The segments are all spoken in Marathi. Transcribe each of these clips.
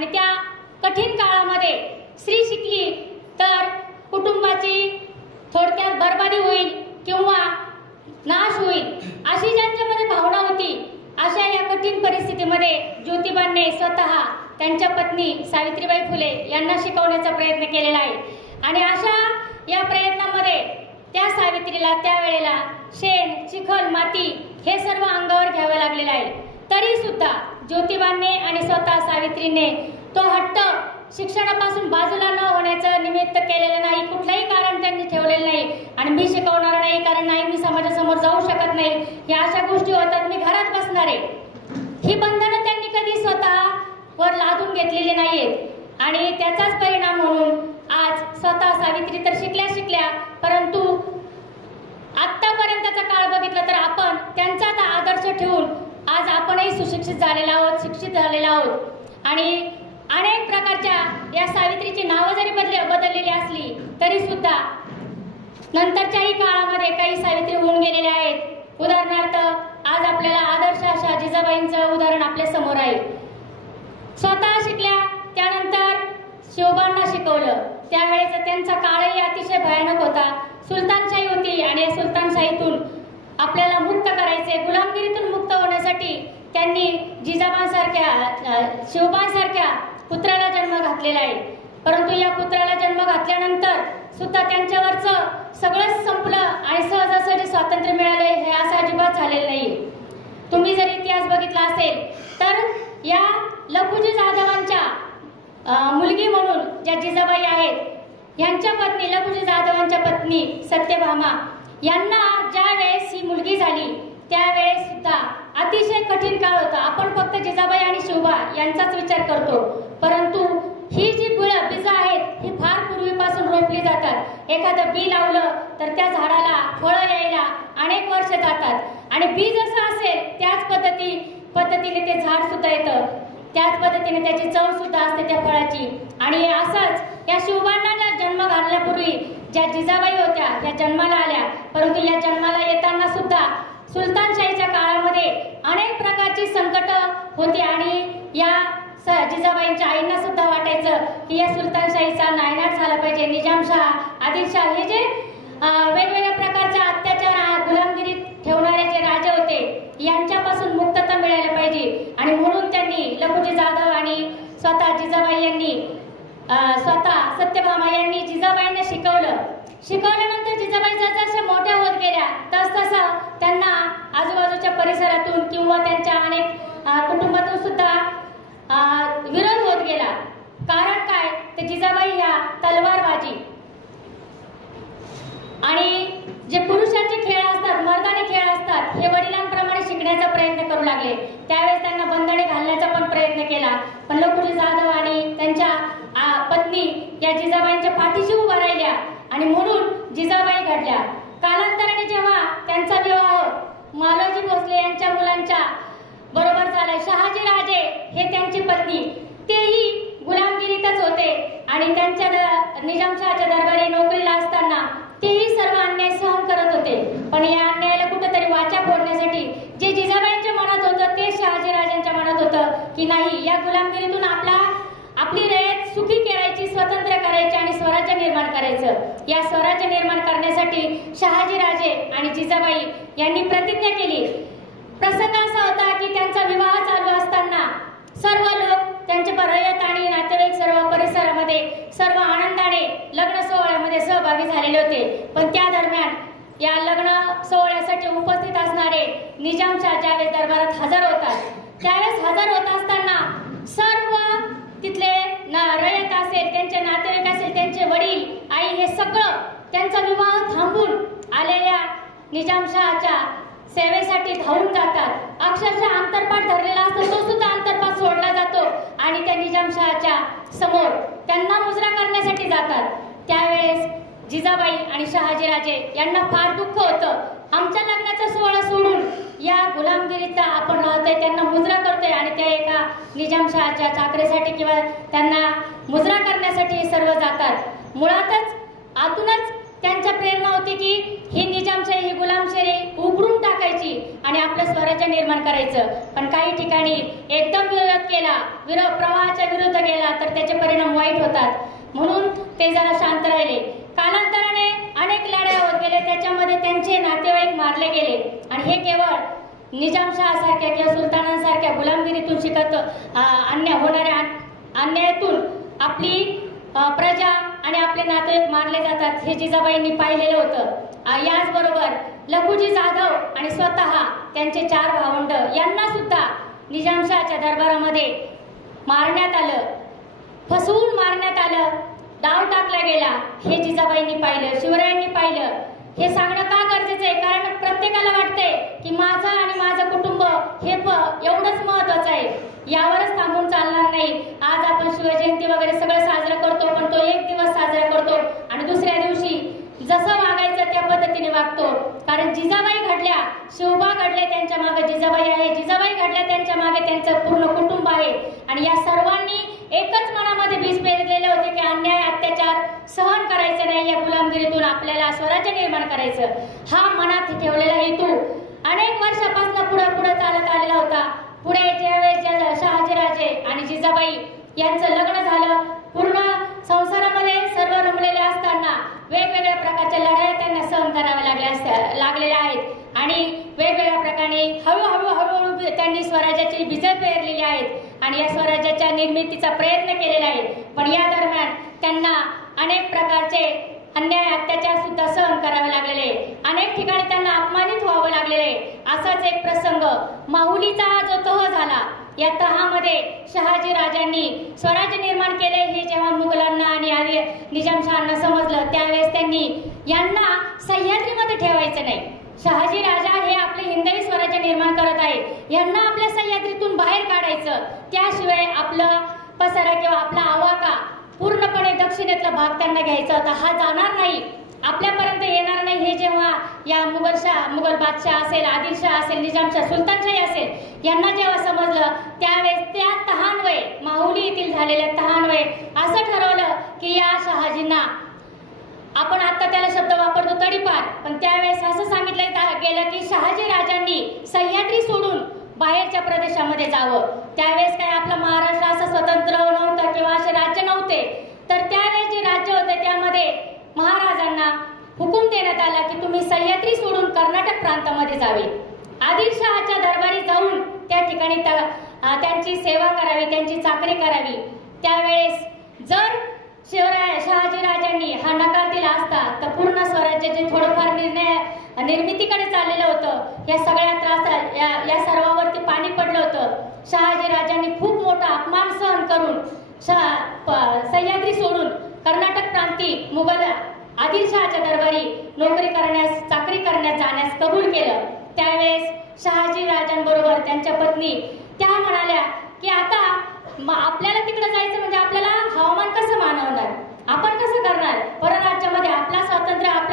आणि त्या कठीण काळामध्ये स्त्री शिकली तर कुटुंबाची थोडक्यात बरबादी होईल किंवा नाश होईल अशी ज्यांच्यामध्ये भावना होती, अशा या कठीण परिस्थितीमध्ये ज्योतिबांनी स्वतः त्यांच्या पत्नी सावित्रीबाई फुले यांना शिकवण्याचा प्रयत्न केलेला आहे. आणि अशा या प्रयत्नामध्ये त्या सावित्रीला त्यावेळेला शेण, चिखल, माती हे सर्व अंगावर घ्यावे लागलेले आहे. तरी सुद्धा ज्योतिबांनी आणि स्वतः सावित्रीने तो हट्ट शिक्षणापासून बाजूला न होण्याचं निमित्त केलेलं नाही. कुठलंही कारण त्यांनी ठेवलेलं नाही. आणि मी शिकवणार नाही, कारण नाही मी समाजासमोर जाऊ शकत नाही, या अशा गोष्टी होतात, मी घरात बसणार आहे, ही बंधनं त्यांनी कधी स्वतः वर लादून घेतलेली नाहीयेत. आणि त्याचाच परिणाम म्हणून आज स्वतः सावित्री तर शिकल्या, परंतु आतापर्यंतचा काळ बघितला तर आपण त्यांचा आदर्श ठेवून आज आपणही सुशिक्षित झालेलो आहोत, शिक्षित झालेलो आहोत. आणि अनेक प्रकारच्या या सावित्रीची नावं जरी बदललेली असली तरी सुद्धा नंतरच्याही काळामध्ये काही सावित्री होऊन गेलेल्या आहेत. उदाहरणार्थ आज आपल्याला आदर्श अशा जिजाबाईंचं उदाहरण आपल्या समोर आहे. स्वतः शिकल्या, त्यानंतर शिवबांना शिकवलं. त्यावेळेस त्यांचा काळही अतिशय भयानक होता. सुलतानशाही होती आणि या सुलतानशाहीतून आपल्याला मुक्त करायचे, गुलामगिरीतून मुक्त होण्यासाठी त्यांनी जिजाबांसारख्या, शिवबांसारख्या पुत्राला जन्म घातलेला आहे. परंतु या पुत्राला जन्म घातल्यानंतर सुद्धा त्यांच्यावरचं सगळंच संपलं आणि सहजासहजी स्वातंत्र्य मिळालंय हे असं अजिबात झालेलं नाही. तुम्ही जर इतिहास बघितला असेल तर या लखुजी जाधवांच्या मुलगी म्हणून ज्या जिजाबाई आहेत, यांच्या पत्नी लखुजी जाधवांच्या पत्नी सत्यभामा यांना ज्या वेळेस ही मुलगी झाली त्यावेळेस सुद्धा अतिशय कठीण काळ होता. आपण फक्त जिजाबाई आणि शिवबा यांचाच विचार करतो, परंतु ही जी बीज आहेत ही फार पूर्वीपासून रोपली जातात. एखादं बी लावलं तर त्या झाडाला फळं यायला अनेक वर्ष जातात. आणि बी जसं असेल त्याच पद्धतीने ते झाड सुद्धा येतं, त्याच पद्धतीने त्याची चव सुद्धा असते त्या फळाची. आणि असंच या शिवबांना ज्या जन्म घालण्यापूर्वी ज्या जिजाबाई होत्या या जन्माला आल्या, परंतु या जन्माला येताना सुद्धा सुलतानशाहीच्या काळामध्ये अनेक प्रकारची संकट होती. आणि या जिजाबाईंच्या आईंना सुद्धा वाटायचं की या सुलतानशाहीचा नायनाट झाला पाहिजे. निजामशाह, आदिलशाह हे जे वेगवेगळ्या प्रकारच्या अत्याचार, गुलामगिरीत ठेवणारे जे राजे होते यांच्यापासून मुक्तता मिळायला पाहिजे. आणि म्हणून त्यांनी लखुजी जाधव आणि स्वतः जिजाबाई यांनी स्वतः सत्यभामा यांनी जिजाबाईंना शिकवल्यानंतर जिजाबाई जसजशा मोठ्या होत गेल्या तसतसं त्यांना आजूबाजूच्या परिसरातून किंवा त्यांच्या अनेक कुटुंबातून सुद्धा विरोध होत गेला. कारण काय, ते जिजाबाई ह्या तलवारबाजी आणि जे पुरुषांचे खेळ असतात, मर्दानी खेळ असतात, हे वडिलांप्रमाणे शिकण्याचा प्रयत्न करू लागले. त्यावेळेस त्यांना बंधने घालण्याचा पण प्रयत्न केला, पण लखुजी जाधव आणि त्यांच्या पत्नी या जिजाबाईंच्या पाठीशी उभा राहिल्या आणि म्हणून जिजाबाई घडल्या. कालांतराने जेव्हा त्यांचा विवाह मालोजी भोसले यांच्या मुलांच्या बरोबर झाला, शहाजी राजे हे त्यांची पत्नी, तेही गुलामगिरीतच होते आणि त्यांच्या निजामशाहच्या दरबारी नोकरीला असताना तेही सर्व अन्याय सहन करत होते. पण या अन्यायाला कुठेतरी वाचा फोडण्यासाठी जे जिजाबाईंच्या मनात होतं ते शहाजी राजांच्या मनात होतं की नाही, या गुलामगिरीतून आपली रयत सुखी करायची, स्वतंत्र करायची आणि स्वराज्य निर्माण करायचं. या स्वराज्य निर्माण करण्यासाठी शहाजी राजे आणि जिजाबाई यांनी प्रतिज्ञा केली. प्रसंग असा होता की त्यांचा विवाह चालू असताना सर्व लोक, त्यांचे रयत आणि नातेवाईक सर्व परिसरामध्ये सर्व आनंदाने लग्न सोहळ्यामध्ये सहभागी झालेले होते. पण त्या दरम्यान या लग्न सोहळ्यासाठी उपस्थित असणारे निजामशाह ज्यावेळेस दरबारात हजर होतात, त्यावेळेस हजर होत असताना सर्व तिथले रयत असेल, त्यांचे नातेवाईक असेल, त्यांचे वडील, आई, हे सगळं त्यांचा विवाह थांबून आलेल्या निजामशाहच्या सेवेसाठी धावून जातात. अक्षरशः अंतरपाठ धरलेला असतो, तो सुद्धा अंतरपाठ सोडला जातो आणि त्या निजामशाहच्या समोर त्यांना मुजरा करण्यासाठी जातात. त्यावेळेस जिजाबाई आणि शहाजीराजे यांना फार दुःख होतं. आमच्या लग्नाचा सोहळा सोडून या गुलामगिरीचा आपण राहतोय, त्यांना मुजरा करतोय आणि त्या एका निजामशाहच्या चाकरीसाठी किंवा त्यांना मुजरा करण्यासाठी सर्व जातात. मुळातच आतूनच त्यांच्या प्रेरणा होती की ही निजामशाही, ही गुलामशाही उघडून टाक टाकायची आणि आपलं स्वराज्य निर्माण करायचं. पण काही ठिकाणी एकदम विरोध केला, प्रवाहाच्या विरुद्ध गेला तर त्याचे परिणाम वाईट होतात. म्हणून ते जरा शांत राहिले. कालांतराने अनेक लढाई होत गेले, त्याच्यामध्ये त्यांचे नातेवाईक मारले गेले आणि हे केवळ निजामशाहासारख्या किंवा सुलतानांसारख्या गुलामगिरीतून शिकत होणाऱ्या अन्यायातून आपली प्रजा आणि आपले नातेवाईक मारले जातात हे जिजाबाईंनी पाहिलेलं होतं. याचबरोबर लखुजी जाधव आणि स्वतः त्यांचे 4 भावंड यांना सुद्धा निजामशाहच्या दरबारामध्ये मारण्यात आलं, फसवून मारण्यात आलं, डाव टाकला गेला. हे जिजाबाईंनी पाहिलं, शिवरायांनी पाहिलं. हे सांगणं का गरजेचं आहे? कारण प्रत्येकाला वाटतंय की माझं आणि माझं कुटुंब हे एवढंच महत्वाचं आहे, यावरच थांबून चालणार नाही. आज आपण शिवजयंती वगैरे सगळं साजरं करतो, पण तो एक दिवस साजरा करतो आणि दुसऱ्या दिवशी जसं वागायचं त्या पद्धतीने वागतो. कारण जिजाबाई घडल्या, शिवबा घडले, त्यांच्या मागे जिजाबाई आहे, जिजाबाई घडल्या, त्यांच्या मागे त्यांचं पूर्ण कुटुंब आहे. आणि या सर्वांनी एकच मनामध्ये बीज पेरलेले होते की अन्याय अत्याचार सहन करायचं नाही, या गुलामगिरीतून आपल्याला स्वराज्य निर्माण करायचं. हा मनात ठेवलेला हेतू अनेक वर्षापासून पुढे चालत आलेला होता. पुढे ज्यावेळेस शहाजीराजे आणि जिजाबाई यांचं लग्न झालं, पूर्ण संसारामध्ये सर्व रमलेले असताना वेगवेगळ्या प्रकारच्या लढाया त्यांना सहन कराव्या लागलेल्या आहेत आणि वेगवेगळ्या प्रकारे हळूहळू त्यांनी स्वराज्याची बीज पेरलेली आहेत आणि या स्वराज्याच्या निर्मितीचा प्रयत्न केलेला आहे. पण या दरम्यान त्यांना अनेक प्रकारचे अन्याय अत्याचार सुद्धा सहन करावे लागलेले, अनेक ठिकाणी त्यांना अपमानित व्हावं लागलेले. असाच एक प्रसंग माहुलीचा जो तह झाला, या तहामध्ये शहाजी राजांनी स्वराज्य निर्माण केले हे जेव्हा मुघलांना आणि निजामशहांना समजलं, त्यावेळेस त्यांनी यांना सह्याद्रीमध्ये ठेवायचं नाही. शहाजी राजा हे आपले हिंदवी स्वराज्य निर्माण करत आहे, यांना आपल्या सह्याद्रीतून बाहेर काढायचं, त्याशिवाय आपलं पसारा किंवा आपला आवाका पूर्णपणे दक्षिणेतला भाग त्यांना घ्यायचा होता. हा जाणार नाही, आपल्यापर्यंत येणार नाही. हे जेव्हा या मुघल बादशाह असेल, आदिलशाह असेल, निजामशाह, सुलतानशाही असेल, यांना जेव्हा समजलं, त्यावेळेस त्या तहानवय माहुली येथील झालेल्या तहानवय असं ठरवलं की या शहाजींना आपण आता त्याला शब्द वापरतो तडीपार, पण त्यावेळेस असं सांगितलं गेलं की शहाजी राजांनी सह्याद्री सोडून बाहेरच्या प्रदेशामध्ये जावं. त्यावेळेस काय आपला महाराष्ट्र असं स्वतंत्र नव्हतं किंवा असे राज्य नव्हते, तर त्यावेळेस जे राज्य होते त्यामध्ये महाराजांना हुकूम देण्यात आला की तुम्ही सह्याद्री सोडून कर्नाटक प्रांतामध्ये जावे, आदिलशहाच्या दरबारी जाऊन त्या ठिकाणी त्यांची सेवा करावी, त्यांची चाकरी करावी. त्यावेळेस जर शहाजीराजांनी हा नकार दिला असता तर पूर्ण स्वराज्याचे थोडंफार निर्मितीकडे चाललेलं होतं. या सगळ्या त्रासात या सर्वावरती पाणी पडलं होतं. शहाजीराजांनी खूप मोठा अपमान सहन करून सह्याद्री सोडून कर्नाटक प्रांती मुघल आदिलशहाच्या दरबारी नोकरी करण्यास, चाकरी करण्यास जाण्यास कबूल केलं. त्यावेळेस शहाजीराजांबरोबर त्यांच्या पत्नी त्या म्हणाल्या की आता आपल्याला तिकडे जायचं म्हणजे आपल्याला हवामान कसं मानवणार, आपण कसं करणार, परराज्यामध्ये आपला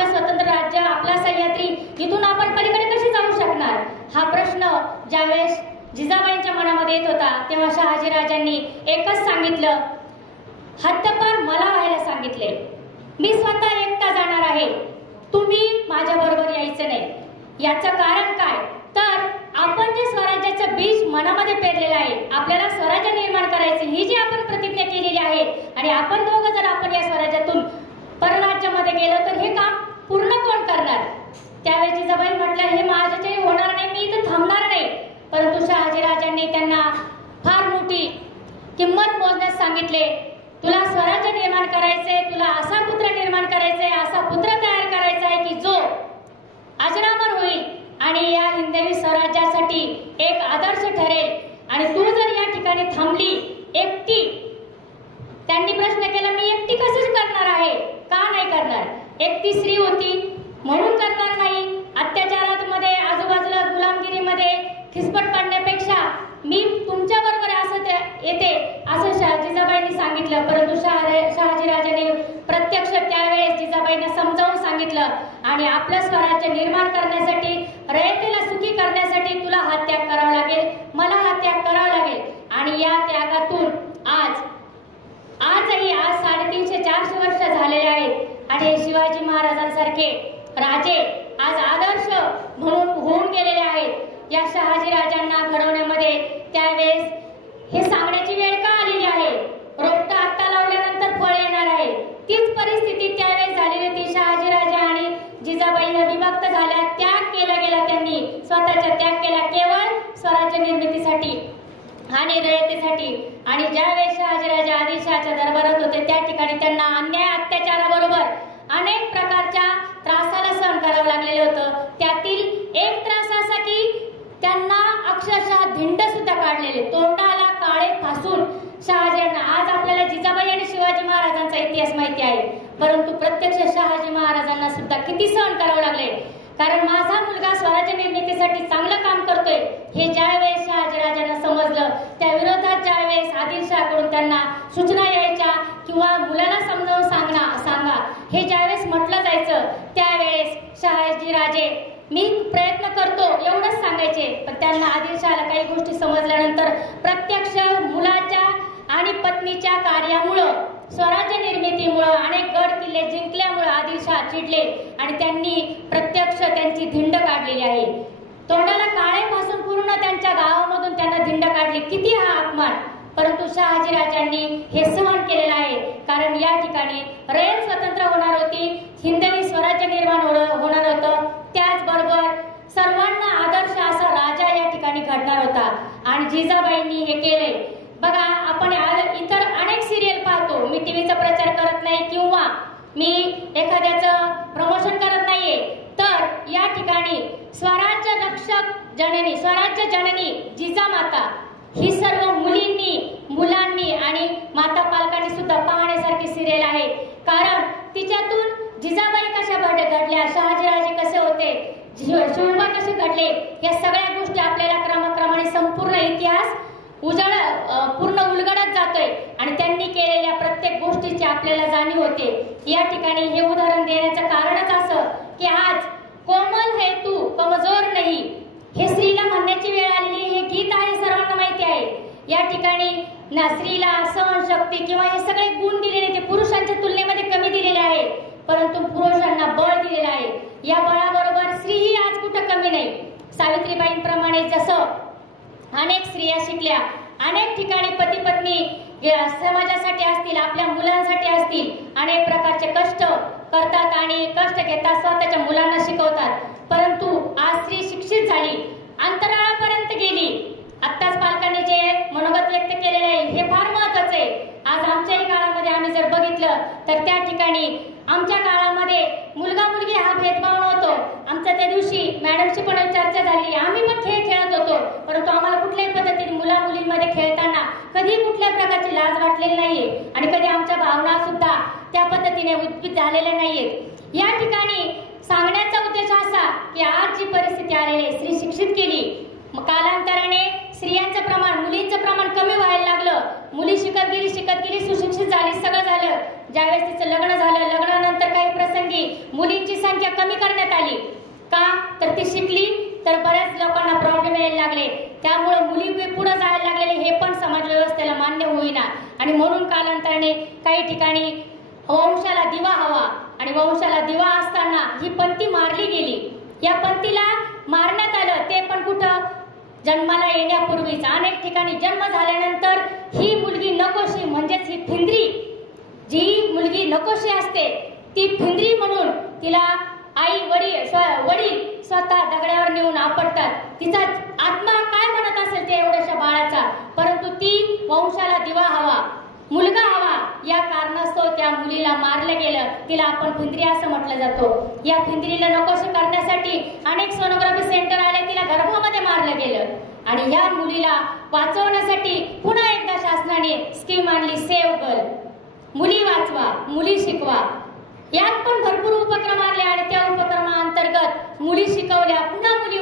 स्वतंत्र राज्य, आपला सह्याद्री, इथून आपण पलीकडे कशी जाऊ शकणार. हा प्रश्न ज्यावेळेस जिजाबाईंच्या मनामध्ये येत होता तेव्हा शहाजीराजांनी एकच सांगितलं, हद्दपार मला व्हायला सांगितले, मी स्वतः एकटा जाणार आहे, तुम्ही माझ्या बरोबर यायचं नाही. याचं कारण काय, तर आपण जे स्वराज्याचं बीज मनामध्ये पेरलेलं आहे, आपल्याला स्वराज्य निर्माण करायचे ही जी आपण प्रतिज्ञा केलेली आहे आणि आपण दोघं जर आपण या स्वराज्यातून परराज्यामध्ये गेलो तर हे काम पूर्ण कोण करणार. त्यावेळी जिजाबाई म्हटलं, हे माझ्याच्याने होणार नाही, मी इथं थांबणार नाही. परंतु शहाजीराजांनी त्यांना फार मोठी किंमत मोजण्यास सांगितले, तुला स्वराज्य निर्माण करायचंय, तुला असा पुत्र निर्माण करायचंय, असा पुत्र तयार करायचा आहे की जो अजरामर होईल आणि या हिंदवी स्वराज्यासाठी एक आदर्श ठरेल. आणि तू जर या ठिकाणी थांबली एकटी, त्यांनी प्रश्न केला, मी एकटी कसं करणार आहे, का नाही करणार, एकटी स्त्री होती म्हणून करणार नाही, अत्याचारात मध्ये आजूबाजूला गुलामगिरीमध्ये खिसपट पडण्यापेक्षा मी तुमच्या बरोबर असं येते असं जिजाबाईंनी सांगितलं. परंतु शहाजीराजांनी प्रत्यक्ष त्यावेळेस जिजाबाईंना समजावून सांगितलं आणि आपलं स्वराज्य निर्माण करण्यासाठी, रयतेला सुखी करण्यासाठी तुला हा त्याग करावा लागेल, मला हा त्याग करावा लागेल. आणि या त्यागातून आजही 350-400 वर्ष झालेले आहेत आणि शिवाजी महाराजांसारखे राजे आज आदर्श म्हणून होऊन गेलेले या शहाजीराजांना घडवण्यामध्ये त्यावेळेस हे सांगण्याची वेळ का आलेली आहे? रोपटं आत्ता लावल्यानंतर फळ येणार आहे, तीच परिस्थिती त्यावेळेस झालेली होती. शहाजीराजा आणि जिजाबाई विभक्त झाल्या, त्याग केला गेला, त्यांनी स्वतःचा त्याग केला केवळ स्वराज्य निर्मितीसाठी आणि रयतेसाठी. आणि ज्यावेळेस शहाजीराजे आदिलशहाच्या दरबारात होते त्या ठिकाणी त्यांना अन्याय अत्याचाराबरोबर अनेक प्रकारच्या त्रासाला सहन करावं लागलेलं होतं. त्यातील एक त्रास असा की त्यांना अक्षरशः धिंड सुद्धा काढलेले, तोंडाला काळे फासून शहाजींना. आज आपल्याला जिजाबाई आणि शिवाजी महाराजांचा इतिहास माहिती आहे, परंतु प्रत्यक्ष शहाजी महाराजांना सुद्धा किती सहन करावं लागले. कारण माझा मुलगा स्वराज्य निर्मितीसाठी चांगलं काम करतोय हे ज्यावेळेस शहाजीराजांना समजलं, त्या विरोधात ज्यावेळेस आदिलशहाकडून त्यांना सूचना यायच्या किंवा मुलाला समजावून सांगा हे ज्यावेळेस म्हटलं जायचं, त्यावेळेस शहाजीराजे मी प्रयत्न करतो एवढंच सांगायचे. पण त्यांना आदिलशहाला काही गोष्टी समजल्यानंतर प्रत्यक्ष मुलाच्या आणि पत्नीच्या कार्यामुळं, स्वराज्य निर्मितीमुळं, अनेक गड किल्ले जिंकल्यामुळं आदिलशहा चिडले आणि त्यांनी प्रत्यक्ष त्यांची धिंड काढलेली आहे. तोंडाला काळे फासून पूर्ण त्यांच्या गावामधून त्यांना धिंड काढली. किती हा अपमान! परंतु शहाजीराजांनी हे सहन केलेलं आहे. कारण या ठिकाणी रयत स्वतंत्र होणार होती, हिंदवी स्वराज्य निर्माण होणार होतं, त्याचबरोबर सर्वांना आदर्श असा राजा या ठिकाणी घडणार होता. आणि जिजाबाईंनी हे केले. बघा, आपण इतर अनेक सिरियल पाहतो, मी टीव्हीचा प्रचार करत नाही किंवा मी एखाद्याचं प्रमोशन करत नाहीये, तर या ठिकाणी स्वराज्य रक्षक जननी, स्वराज्य जननी जिजामाता ही सर्व मुलींनी, मुलांनी आणि माता पालकांनी सुद्धा पाहण्यासारखी सिरियल आहे. कारण तिच्यातून जिजाबाई कशा घडल्या, शहाजीराजे कसे होते, शिवबा कसे घडले, या सगळ्या गोष्टी आपल्याला क्रमाक्रमाने संपूर्ण इतिहास पूर्ण उलगडत जातोय आणि त्यांनी केलेल्या प्रत्येक गोष्टीची आपल्याला जाणीव होते. या ठिकाणी हे उदाहरण देण्याचं कारणच असं की आज कोमल है तू कमजोर नाही हे स्त्रीला म्हणण्याची वेळ आलेली. हे गीत आहे, सर्वांना माहिती आहे. या ठिकाणी ना स्त्रीला सहनशक्ती किंवा हे सगळे गुण दिलेले ते पुरुषांच्या तुलनेमध्ये कमी दिलेले आहे, परंतु पुरुषांना बळ दिलेलं आहे. या बळाबरोबर स्त्री ही आज कुठं कमी नाही. सावित्रीबाईंप्रमाणे जसं अनेक स्त्रिया शिकल्या, अनेक ठिकाणी पती पत्नी समाजासाठी असतील, आपल्या मुलांसाठी असतील, अनेक प्रकारचे कष्ट करतात आणि कष्ट घेतात, स्वतःच्या मुलांना शिकवतात. परंतु आज स्त्री शिक्षित झाली, अंतराळापर्यंत गेली. आत्ताच पालकांनी जे मनोगत व्यक्त केलेले आहे हे फार महत्वाचं आहे. आज आमच्याही काळामध्ये आम्ही जर बघितलं तर त्या ठिकाणी आमच्या काळामध्ये मुलगा मुलगी हा भेदभाव नव्हतो. आमच्या त्या दिवशी मॅडमशी पण चर्चा झाली, आम्ही पण खेळ खेळत होतो, परंतु आम्हाला कुठल्याही पद्धतीने मुला मुलींमध्ये खेळताना कधी कुठल्या प्रकारची लाज वाटलेली नाहीये आणि कधी आमच्या भावना सुद्धा त्या पद्धतीने उत्पीत झालेल्या नाहीयेत. या ठिकाणी सांगण्याचा उद्देश असा की आज जी परिस्थिती आलेली आहे, स्त्री शिक्षित केली, कालांतराने स्त्रियांचं प्रमाण, मुलींचं प्रमाण कमी व्हायला लागलं. मुली शिकत गेली, सुशिक्षित झाली, सगळं झालं. ज्यावेळेस तिचं लग्न झालं, लग्नानंतर काही प्रसंगी मुलींची संख्या कमी करण्यात आली. का तर ती शिकली तर बऱ्याच लोकांना प्रॉब्लेम यायला लागले, त्यामुळे मुली पुढे जायला लागलेले हे पण समाज व्यवस्थेला मान्य होईना. आणि म्हणून कालांतराने काही ठिकाणी वंशाला दिवा हवा आणि वंशाला दिवा असताना ही पंथी मारली गेली. या पंथीला मारण्यात आलं, ते पण कुठं, जन्माला येण्यापूर्वीच. अनेक ठिकाणी जन्म झाल्यानंतर ही मुलगी नकोशी, म्हणजेच ही फिंद्री, जी मुलगी नकोशी असते ती फिंद्री म्हणून तिला आई वडील स्वतः दगड्यावर नेऊन आपटतात. तिचा आत्मा काय म्हणत असेल ते एवढ्याशा बाळाचा, परंतु ती वंशाला दिवा हवा, मुलगा हवा, या कारणास्तव त्या मुलीला मारलं गेलं. तिला आपण फिंद्री असं म्हटलं जातो. या फिंद्रीला नकोशी करण्यासाठी अनेक सोनोग्राफी सेंटर आले, तिला गर्भामध्ये मारलं गेलं. आणि या मुलीला वाचवण्यासाठी पुन्हा एकदा शासनाने स्कीम आणली, सेव्ह गर्ल, मुली वाचवा, मुली शिकवा. यात पण भरपूर उपक्रम आणले आणि त्या उपक्रमाअंतर्गत मुली शिकवल्या, पुन्हा मुली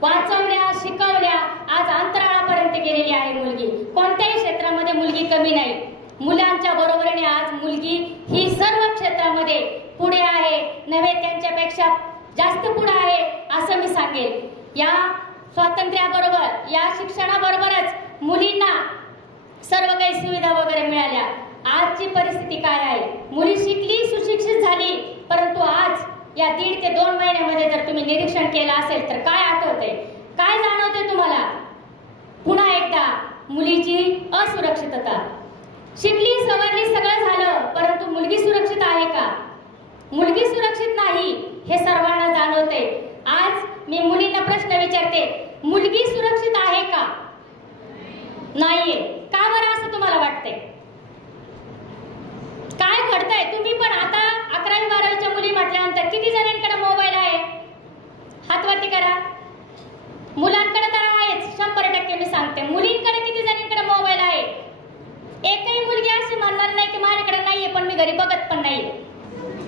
वाचवल्या, शिकवल्या. आज अंतराळापर्यंत गेलेली आहे मुलगी. कोणत्याही क्षेत्रामध्ये मुलगी कमी नाही. मुलांच्या बरोबरीने आज मुलगी ही सर्व क्षेत्रामध्ये पुढे आहे, नव्हे त्यांच्यापेक्षा जास्त पुढे आहे असं मी सांगेल. या स्वातंत्र्याबरोबर, या शिक्षणाबरोबरच मुलींना सर्व काही सुविधा वगैरे मिळाल्या. आजची परिस्थिती काय आहे? मुली शिकली, सुशिक्षित झाली, परंतु आज या 1.5 ते 2 महिन्यामध्ये जर तुम्ही निरीक्षण केलं असेल तर काय आठवतंय, काय जाणवतंय तुम्हाला? पुन्हा एकदा मुलीची असुरक्षितता. शिकली सवरली सगळं झालं, परंतु मुलगी सुरक्षित आहे का? मुलगी सुरक्षित नाही हे सर्वांना जाणवते. आज मी मुलींना प्रश्न विचारते, मुलगी सुरक्षित आहे का? नाहीये. का बरं असं तुम्हाला वाटतंय? काय घडतंय? तुम्ही पण आता 11वी 12वीच्या मुली म्हटल्यानंतर किती जणांकडे मोबाईल आहे? हातवरती करा. मुलांकडे तर आहेच 100% मी सांगते. मुलींकडे किती जणांकडे मोबाईल आहे? एकही मुलगी अशी म्हणणार नाही की माझ्याकडे नाहीये पण मी घरी बघत पण नाहीये.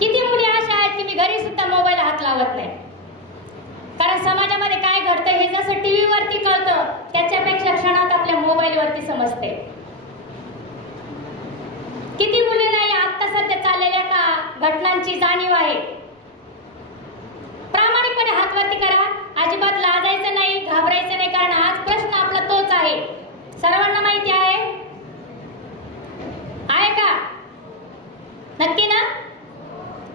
किती मुली अशा आहेत की मी घरी सुद्धा मोबाईल हात लावत नाही. कारण समाजामध्ये काय घडतं हे जसं टीव्ही वरती कळतं त्याच्यापेक्षा क्षणात आपल्या मोबाईल वरती समजते. किती मुलींना या आता सध्या चाललेल्या का घटनांची जाणीव आहे? प्रामाणिकपणे हात वरती करा. अजिबात लाजायचं नाही, घाबरायचं नाही, कारण आज प्रश्न आपला तोच आहे. सर्वांना माहिती आहे का? नक्की ना?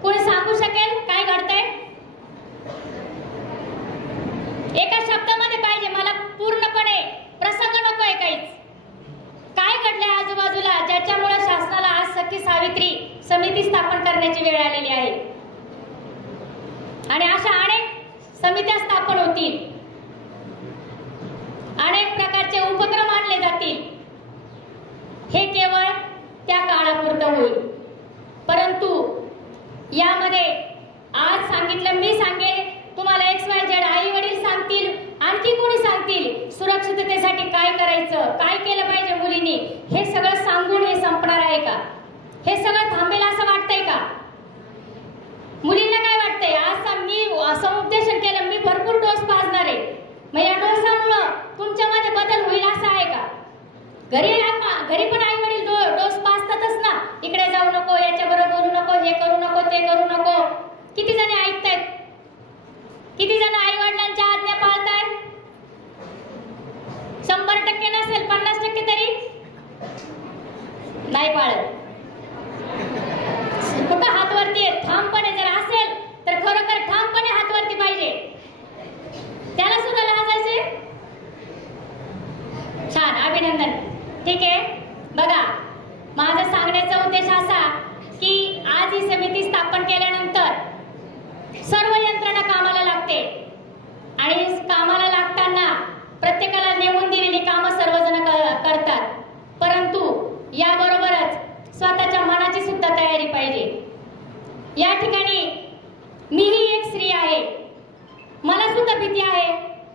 कोणी सांगू शकेल काय घडतंय? एका शब्दामध्ये पाहिजे मला, पूर्णपणे प्रसंग नकोय काहीच. काय घडलंय आजूबाजूला ज्याच्यामुळे शासनाला आज सखी सावित्री समिती स्थापन करण्याची वेळ आलेली आहे आणि अशा अनेक समित्या स्थापन होतील, अनेक प्रकारचे उपक्रम आणले जातील. हे केवळ त्या काळापुरतं होईल. परंतु यामध्ये आज सांगितलं, मी सांगेन तुम्हाला XYZ, आई वडील सांगतील, आणखी कोणी सांगतील सुरक्षिततेसाठी काय करायचं, काय केलं पाहिजे मुलींनी, हे सगळं सांगून हे संपणार आहे का? हे सगळं थांबेल असं वाटतंय का? मुलींना काय वाटतंय? आज मी समुपदेशन केलं, मी भरपूर डोस पाजणार आहे, मग या डोसामुळं तुमच्यामध्ये बदल होईल असं आहे का? घरी पण आई वडील डोस पाजतातच ना. इकडे जाऊ नको, याच्याबरोबर बोलू नको, हे करू नको, ते करू नको. किती जण ऐकतायत? किती जण आई वडिलांच्या आज्ञा पाळतायत? 100% नसेल, 50% तरी नाही पाळत. कुठं हात वरती आहे? ठामपणे जर असेल तर खरोखर ठामपणे हात वरती पाहिजे. त्याला सुद्धा लाजायचे? छान, अभिनंदन. ठीक आहे. बघा, माझा सांगण्याचा उद्देश असा की आज ही समिती स्थापन केल्यानंतर सर्व यंत्रणा कामाला लागते आणि कामाला लागताना प्रत्येकाला नेमून दिलेली कामं सर्वजण करतात. परंतु याबरोबरच स्वतःच्या मनाची सुद्धा तयारी पाहिजे. या ठिकाणी मीही एक स्त्री आहे, मला सुद्धा भीती आहे,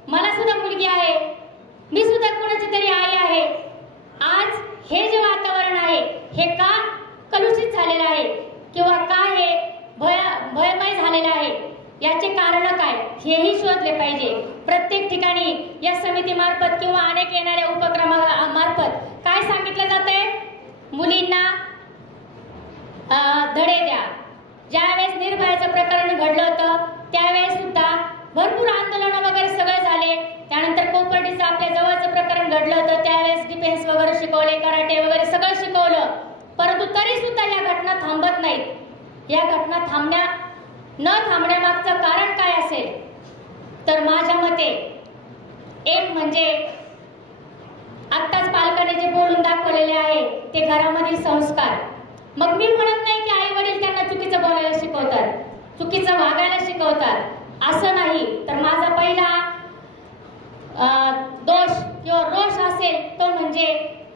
मला सुद्धा मुलगी आहे, मी सुद्धा कोणाची तरी आई आहे. आज हे जे वातावरण आहे हे का कलुषित झालेलं आहे किंवा का हे भयमय झालेलं आहे, याचे कारण काय हेही शोधले पाहिजे. प्रत्येक ठिकाणी या समितीमार्फत किंवा अनेक येणाऱ्या उपक्रमामार्फत काय सांगितलं जातंय? मुलींना धडे द्या. ज्यावेळेस निर्भयाचं प्रकरण घडलं होतं त्यावेळेस सुद्धा भरपूर आंदोलन वगैरे सगळे झाले. त्यानंतर कोपर्डीचं आपल्या जवळचं प्रकरण घडलं होतं, त्यावेळेस डिफेन्स वगैरे शिकवले, कराटे वगैरे सगळं शिकवलं. परंतु तरी सुद्धा या घटना थांबत नाहीत. या घटना न थांबण्यामागचं कारण काय असेल तर माझ्या मते एक म्हणजे आत्ताच पालकांनी जे बोलून दाखवलेले आहे ते घरामधील संस्कार. मग मी म्हणत नाही की आई वडील त्यांना चुकीचं बोलायला शिकवतात, चुकीचं वागायला शिकवतात, असं नाही. तर माझा पहिला दोष किंवा रोष असेल तो म्हणजे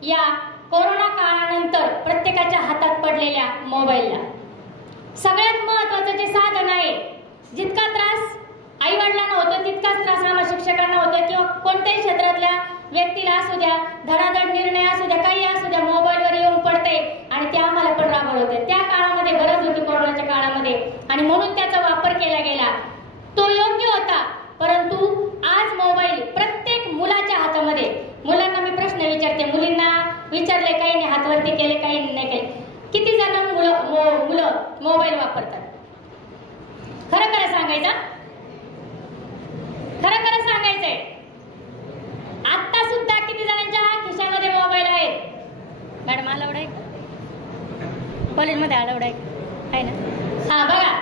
या कोरोना काळानंतर प्रत्येकाच्या हातात पडलेल्या मोबाईलला. सगळ्यात महत्त्वाचं जे साधन आहे, जितका त्रास आई वडिलांना होतो तितकाच त्रास आम्हा शिक्षकांना होतो किंवा कोणत्याही क्षेत्रातल्या व्यक्तीला असू द्या, धडाधड निर्णय असू द्या, काही असू द्या, मोबाईलवर येऊन पडते आणि ते आम्हाला पण राबवते. त्या काळामध्ये गरज होती कोरोनाच्या काळामध्ये आणि म्हणून त्याचा वापर केला गेला. तो योग्य होता. परंतु आज मोबाईल प्रत्येक मुलाच्या हातामध्ये. मुलांना मी प्रश्न विचारते, मुलींना विचारले, काही नाही हातवरती केले, काही नाही केले. किती जण मुलं मोबाईल वापरतात? खरं खरं सांगायचं, खरं खरं सांगायचंय. आता सुद्धा किती जणांच्या खिशामध्ये मोबाईल आहेत? मॅडम अलाउड आहे का कॉलेजमध्ये? अलाउड आहे ना? हा, बघा,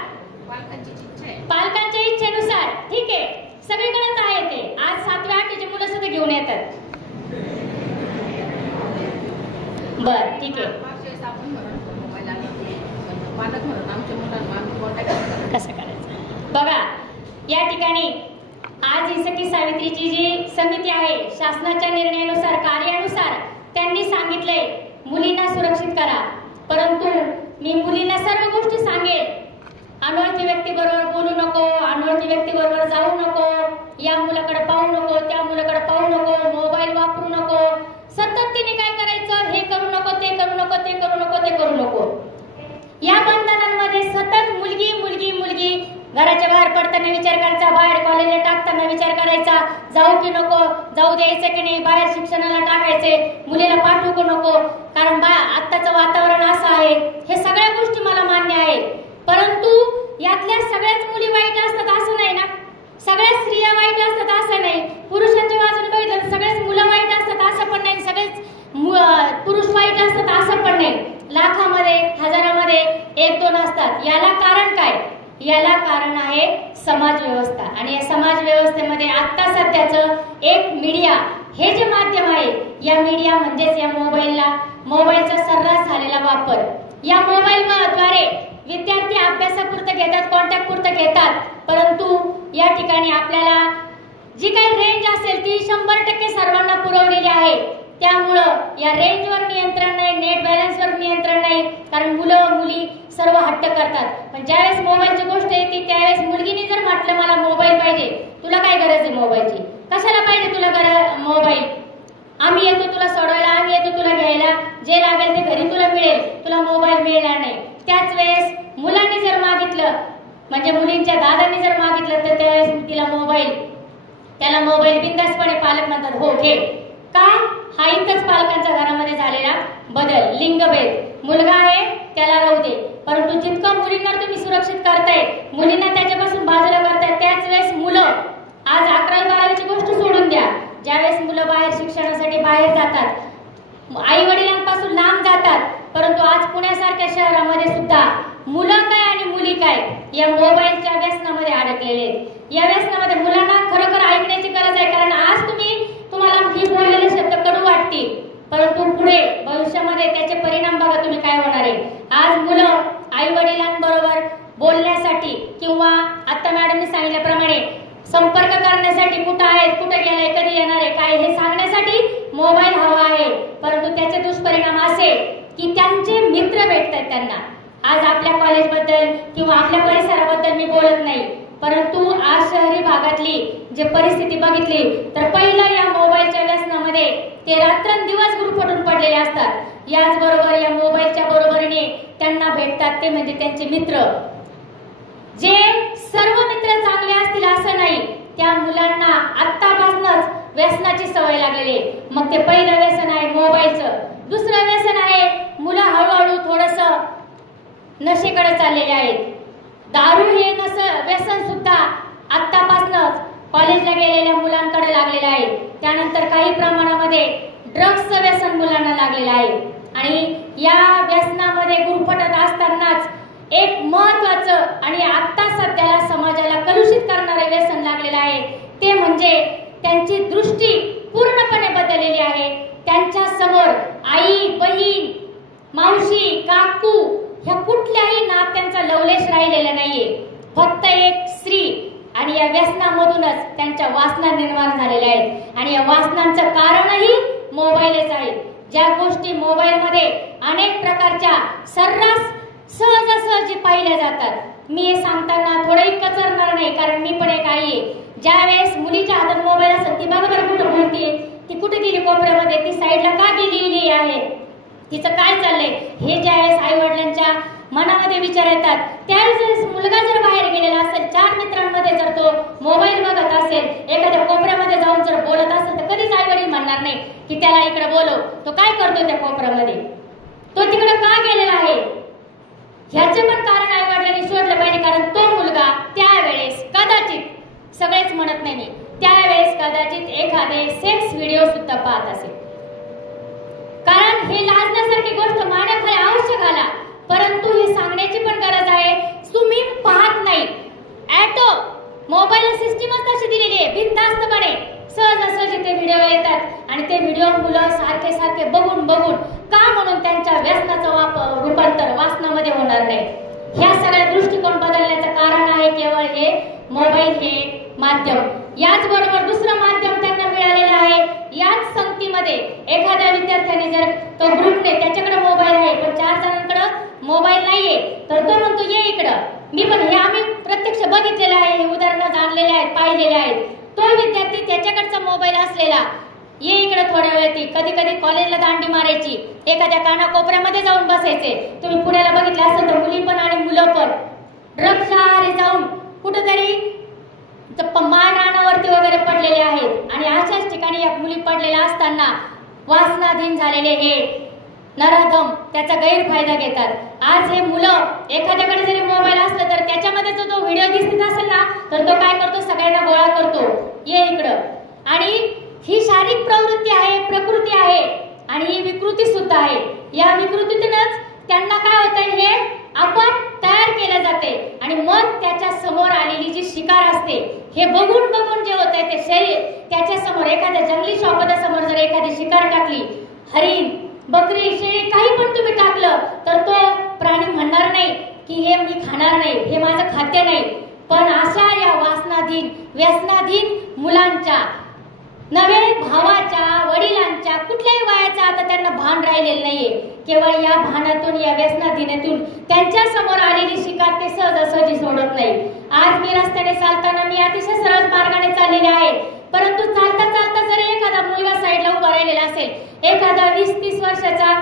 पालकांच्या इच्छेनुसार ठीक ठीक आहे. कसं करायचं बघा. या ठिकाणी आज ही सखी सावित्रीची जी समिती आहे शासनाच्या निर्णयानुसार कार्यानुसार त्यांनी सांगितलंय मुलींना सुरक्षित करा. परंतु मी मुलींना सर्व गोष्टी सांगेल. अनोळखी व्यक्तीबरोबर बोलू नको, अनोळखी व्यक्तीबरोबर जाऊ नको, या मुलाकडे पाहू नको, त्या मुलाकडे पाहू नको, मोबाईल वापरू नको, सतत तिने काय करायचं, हे करू नको, ते करू नको, ते करू नको, ते करू नको. या बंधनांमध्ये सतत मुलगी मुलगी मुलगी घराच्या बाहेर पडताना विचार करायचा, बाहेर कॉलेजला टाकताना विचार करायचा, जाऊ की नको, जाऊ द्यायचं की नाही, बाहेर शिक्षणाला टाकायचे, मुलीला पाठवू की नको, कारण आत्ताचं वातावरण असं आहे. हे सगळ्या गोष्टी मला मान्य आहे. परंतु यातल्या सगळ्याच मुली वाईट असतात असं नाही ना, सगळ्याच स्त्रिया वाईट असतात असं नाही, पुरुषांच्या बाजूने बघितलं तर सगळेच मुलं वाईट असतात असं पण नाही, सगळेच पुरुष वाईट असतात असं पण नाही. लाखामध्ये हजारामध्ये एक दोन असतात. याला कारण काय? याला कारण आहे समाज व्यवस्था. आणि या समाज व्यवस्थेमध्ये आता सध्याचं एक मीडिया हे जे माध्यम आहे, या मीडिया म्हणजेच या मोबाईलचा सर्रास झालेला वापर. या मोबाईलद्वारे विद्यार्थी अभ्यासापुरतं घेतात, कॉन्टॅक्ट पुरतं घेतात, परंतु या ठिकाणी आपल्याला जी काही रेंज असेल ती 100% सर्वांना पुरवलेली आहे. त्यामुळं या रेंजवर नियंत्रण नाही, नेट बॅलन्सवर नियंत्रण नाही, कारण मुलं मुली सर्व हट्ट करतात. पण ज्यावेळेस मोबाईलची गोष्ट येते त्यावेळेस मुलगीने जर म्हटलं मला मोबाईल पाहिजे, तुला काय गरज आहे मोबाईलची, कशाला पाहिजे तुला मोबाईल, आम्ही येतो तुला सोडवायला, आम्ही येतो तुला घ्यायला, जे लागेल ते घरी तुला मिळेल, तुला मोबाईल मिळणार नाही. त्याच वेळेस मुलांनी जर मागितलं, म्हणजे मुलींच्या दादांनी जर मागितलं, तर त्यावेळेस त्याला मोबाईल बिंदासपणे पालक म्हणतात हो घे. का? हा इथंच पालकांच्या घरामध्ये झालेला बदल, लिंगभेद. मुलगा आहे त्याला राहू दे, परंतु जितकं मुलींना तुम्ही सुरक्षित करताय, मुलींना त्याच्यापासून बाजूला करताय, त्याच वेळेस मुलं आज 11वी-12वीची गोष्ट सोडून द्या, ज्यावेळेस मुलं बाहेर शिक्षणासाठी बाहेर जातात, आई वडिलांपासून लांब जातात, परंतु आज पुण्यासारख्या शहरामध्ये सुद्धा मुलं काय आणि मुली काय या मोबाईलच्या व्यसनामध्ये अडकलेले आहेत. या व्यसनामध्ये मुलांना खरोखर ऐकण्याची गरज आहे, कारण आज तुम्हाला ही बोललेले शब्द कडू वाटतील, परंतु पुढे भविष्यामध्ये त्याचे परिणाम बघा तुम्ही काय होणार आहे. आज मुलं आई वडिलांबरोबर बोलण्यासाठी किंवा आता मॅडमने सांगितल्याप्रमाणे संपर्क करण्यासाठी कुठं आहेत, कुठे गेलाय, कधी येणार आहे, काय हे सांगण्यासाठी मोबाईल हवा आहे. परंतु त्याचे दुष्परिणाम असे की त्यांचे मित्र भेटतात त्यांना. आज आपल्या कॉलेजबद्दल किंवा आपल्या परिसराबद्दल मी बोलत नाही, परंतु आज शहरी भागातली जे परिस्थिती बघितली तर पहिलं या मोबाईलच्या व्यसनामध्ये ते रात्रंदिवस गुरफटून पडलेले असतात. याचबरोबर या मोबाईलच्या बरोबरीने त्यांना भेटतात ते म्हणजे त्यांचे मित्र. जे सर्व मित्र चांगले असतील असं नाही, त्या मुलांना आत्तापासूनच व्यसनाची सवय लागलेली आहे. मग ते पहिलं व्यसन आहे मोबाईलचं, दुसरं व्यसन आहे मुलं हळूहळू थोडंसं नशेकडे चाललेले आहेत. दारू हे व्यसन सुद्धा आत्तापासूनच कॉलेजला गेलेल्या मुलांकडे लागलेलं आहे. त्यानंतर काही प्रमाणामध्ये ड्रग्सचं व्यसन मुलांना लागलेलं आहे. आणि या व्यसनामध्ये गुरफटत असतानाच एक महत्वाचं आणि आता सध्याला समाजाला कलुषित करणारे व्यसन लागलेलं आहे, ते म्हणजे त्यांची दृष्टी पूर्णपणे बदललेली आहे. त्यांच्या समोर आई, बहीण, मावशी, काकू ह्या कुठल्याही नात्यांचा लवलेश राहिलेला नाहीये. फक्त एक स्त्री. आणि या व्यसनामधूनच त्यांच्या वासना निर्माण झालेल्या आहेत. आणि या वासनांचं कारणही मोबाईलच आहे. ज्या गोष्टी मोबाईलमध्ये अनेक प्रकारच्या सर्रास सहजासहजी पाहिल्या जातात. मी हे सांगताना थोडंही कचरणार नाही, कारण मी पण एक आई आहे. ज्या वेळेस मुलीच्या हातात मोबाईल असेल ती बघा बरं कुठं बोलते, ती कुठे गेली कोपऱ्यामध्ये, ती साईडला का गेलेली आहे, तिचं काय चाललंय, हे ज्यावेळेस आई वडिलांच्या मनामध्ये विचार येतात, त्यावेळेस मुलगा जर बाहेर गेलेला असेल, 4 मित्रांमध्ये जर तो मोबाईल बघत असेल, एखाद्या कोपऱ्यामध्ये जाऊन जर बोलत असेल, तर कधीच आई वडील म्हणणार नाही की त्याला इकडे बोलव, तो काय करतो त्या कोपऱ्यामध्ये, तो तिकडे का गेलेला आहे. ह्याचे पण कारण आई वडिलांनी शोधलं पाहिजे. कारण तो मुलगा त्यावेळेस कदाचित, सगळेच म्हणत नाही, त्यावेळेस कदाचित एखादे सेक्स व्हिडिओ सुद्धा पाहत असेल. कारण हे लाजण्यासारखी गोष्ट मानण्यात आवश्यक आला, परंतु हे सांगण्याची पण गरज आहे. तुम्ही पाहत नाही, ऍटो मोबाईल सिस्टीमच तशी दिलेली आहे, बिनधास्तपणे सहजासहजी ते व्हिडिओ येतात आणि ते व्हिडिओ मुलं सारखे बघून का म्हणून त्यांच्या माध्यम, याचबरोबर दुसरं माध्यम त्यांना मिळालेलं आहे. याच संगतीमध्ये एखाद्या विद्यार्थ्याने जर तो ग्रुपने त्याच्याकडे मोबाईल आहे पण 4 जणांकडे मोबाईल नाहीये तर तो म्हणतो ये इकडं. मी पण हे आम्ही प्रत्यक्ष बघितलेलं आहे, हे उदाहरणं जाणलेले आहेत, पाहिलेले आहेत. तो विद्यार्थी त्याच्याकडचा मोबाईल असलेला ये इकडे थोड्या वेळ ती कधी कधी कॉलेजला दांडी मारायची, एखाद्या कानाकोपऱ्यामध्ये जाऊन बसायचे. तुम्ही पुण्याला बघितलं असेल तर मुली पण आणि मुलं पण ड्रग्सच्या आहारी जाऊन कुठेतरी माळरानावरती वगैरे पडलेले आहेत. आणि अशाच ठिकाणी या मुली पडलेल्या असताना वासनाधीन झालेले हे नराधम त्याचा गैरफायदा घेतात. आज हे मुलं एखाद्याकडे जरी मोबाईल असला तर त्याच्यामध्ये जो तो व्हिडिओ दिसत असेल ना तर तो काय करतो, सगळ्यांना गोळा करतो, ये इकडं. आणि ही शारीरिक प्रवृत्ती आहे, प्रकृती आहे आणि ही विकृती सुद्धा आहे. या विकृतीतूनच त्यांना काय होतं, हे आपण तयार केले जाते आणि मग त्याच्या समोर आलेली जी शिकार असते हे बघून बघून जे होत आहे ते शरीर त्याच्या समोर एखाद्या जंगली समोर जर एखादी शिकार टाकली, हरिण, बकरी, शेळी काही पण तुम्ही टाकलं तर तो प्राणी म्हणणार नाही की हे मी खाणार नाही, हे माझं खाद्य नाही. पण अशा या वासनाधीन व्यसनाधीन मुलांच्या नव्हे भावाच्या वडिलांच्या कुठल्याही वयाचा आता त्यांना भान राहिलेलं नाहीये. केवळ या भानातून या व्यसनाधीनातून त्यांच्या समोर आलेली शिकार ते सहजासहजी सोडत नाही. आज मी रस्त्याने चालताना मी अतिशय सरळ मार्गाने चाललेले आहे, परंतु चालता चालता जर एखादा मुलगा साईडला उभा राहिलेला असेल, एखादा 20-30 वर्षाचा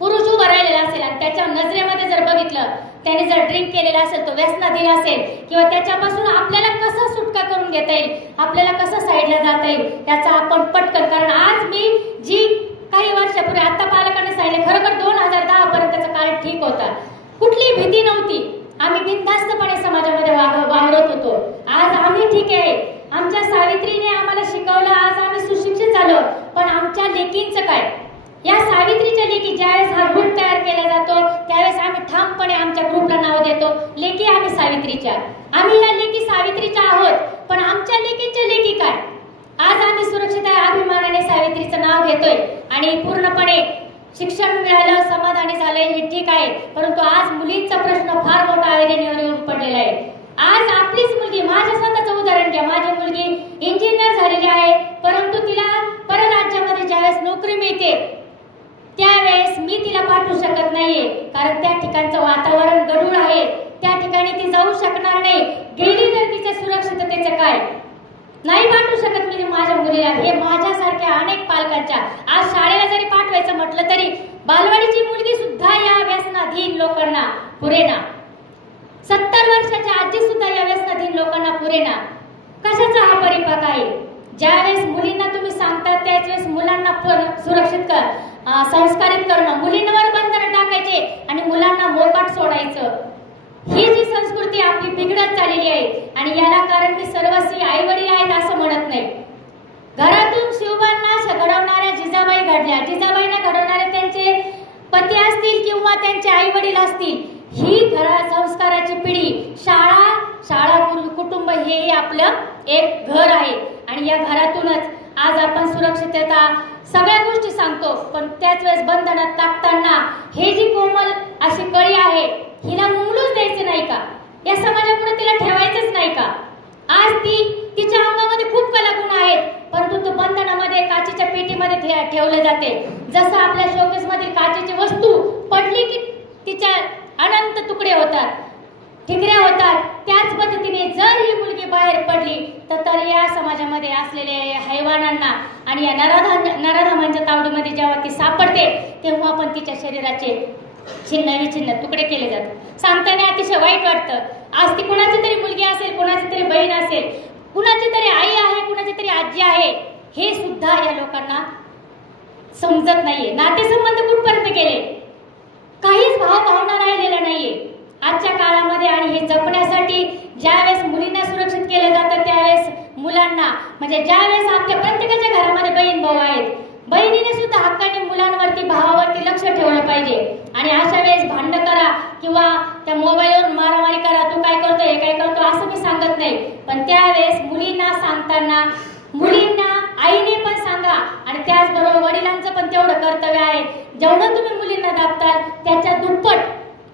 पुरुष उभा राहिलेला असेल आणि त्याच्या नजरेमध्ये जर बघितलं त्याने जर ड्रिंक केलेला असेल, तो व्यसनाधीन असेल किंवा त्याच्यापासून आपल्याला कसं सुटका करून घेता येईल, आपल्याला कसं साईडला जाता येईल त्याचा आपण पटकन. कारण आज मी जी काही वर्षापूर्वी आता पालकांनी सांगितले खरोखर 2010 पर्यंतचा काळ ठीक होता, कुठली भीती नव्हती, आम्ही बिनधास्तपणे समाजामध्ये वावरत होतो. आज आम्ही ठीक आहे, आमच्या सावित्रीने आम्हाला शिकवलं, आज आम्ही सुशिक्षित झालो. पण आमच्या लेकींचं काय, या सावित्रीच्या लेकी ज्यावेळेस हा ग्रुप तयार केला जातो त्यावेळेस आम्ही ठामपणे आमच्या ग्रुपला नाव देतो, लेकी आम्ही सावित्रीच्या, आम्ही या लेकी सावित्रीच्या आहोत. पण आमच्या लेकींच्या लेकी काय, आज आम्ही सुरक्षित आहे, अभिमानाने सावित्रीचं नाव घेतोय आणि पूर्णपणे शिक्षण मिळालं, समाधानी झालंय, हे ठीक आहे. परंतु आज मुलींचा प्रश्न फार मोठा ऐरणीवर येऊन पडलेला आहे. आज आपलीच मुलगी, माझ्या स्वतःचं उदाहरण घ्या, माझी मुलगी इंजिनियर झालेली आहे, परंतु तिला परराज्यामध्ये ज्यावेळेस नोकरी मिळते त्यावेळेस मी तिला पाठवू शकत नाहीये, कारण त्या ठिकाणचं वातावरण गढूळ आहे, त्या ठिकाणी ती जाऊ शकणार नाही. गेली तर तिच्या सुरक्षिततेचं काय, नाही पाठवू शकत मी माझ्या मुलीला. हे माझ्यासारख्या अनेक पालकांच्या, आज शाळेला जरी पाठवायचं म्हटलं तरी बालवाडीची मुलगी सुद्धा या व्यसनाधीन लोकांना पुरेना, 70 वर्षाच्या आजी सुद्धा या व्यसनाधीन लोकांना पुरेना. कशाचा हा परिपाक आहे? ज्यावेळेस मुलींना तुम्ही सांगता त्याच वेळेस मुलांना सुरक्षित संस्कारित करणं, मुलींवर बंधनं टाकायचे आणि मुलांना मोकाट सोडायचं, ही जी संस्कृती आपली बिघडत चाललेली आहे. आणि याला कारण मी सर्वस्वी आई वडील आहेत असं म्हणत नाही. घरातून शिवबांना घडवणाऱ्या जिजाबाई घडल्या, जिजाबाईंना घडवणारे त्यांचे पती असतील किंवा त्यांचे आई वडील असतील, ही घरा संस्काराची पिढी, शाळा कुटुंब हे आपलं एक घर आहे. आणि या घरातूनच आज आपण सुरक्षितता सगळ्या गोष्टी सांगतो, पण त्याच वेळेस बंधनात टाकताना हे जी कोमल अशी कळी आहे हिला मुंगलूच द्यायचं नाही का, या समाजापुढे तिला ठेवायचंच नाही का? आज तिच्या अंगामध्ये खूप कलागुण आहेत, परंतु तो बंधनामध्ये काचेच्या पेटीमध्ये ठेवले जाते. जसं आपल्या शोकेस मधील काचेची वस्तू पडली की तिच्या अनंत तुकडे होतात, ठिकऱ्या होतात, त्याच पद्धतीने जर ही मुलगी बाहेर पडली तर या समाजामध्ये असलेल्या हैवानांना आणि या नराधमांच्या तावडीमध्ये जेव्हा ती सापडते तेव्हा पण तिच्या शरीराचे छिन्न तुकडे केले जातात. सांगताना अतिशय वाईट वाटतं. आज ती कुणाची तरी मुलगी असेल, कुणाची तरी बहीण असेल, कुणाची तरी आई आहे, कुणाची तरी आजी आहे, हे सुद्धा या लोकांना समजत नाहीये. नातेसंबंध कुठपर्यंत गेले, काहीच भावना राहिलेला नाहीये आजच्या काळामध्ये. आणि हे जपण्यासाठी ज्यावेळेस मुलींना सुरक्षित केलं जातं त्यावेळेस मुलांना, म्हणजे ज्यावेळेस आपल्या प्रत्येकाच्या घरामध्ये बहीण भाऊ आहेत, बहिणीने सुद्धा हक्काने मुलांवरती भावावरती लक्ष ठेवलं पाहिजे. आणि अशा वेळेस भांडण करा किंवा त्या मोबाईलवर मारामारी करा, तू काय करतो हे काय करतो असं मी सांगत नाही. पण त्यावेळेस मुलींना सांगताना मुलींना आईने पण सांगा आणि त्याचबरोबर वडिलांचं पण तेवढं कर्तव्य आहे. जेवढं तुम्ही मुलींना दाबताल त्याच्या दुप्पट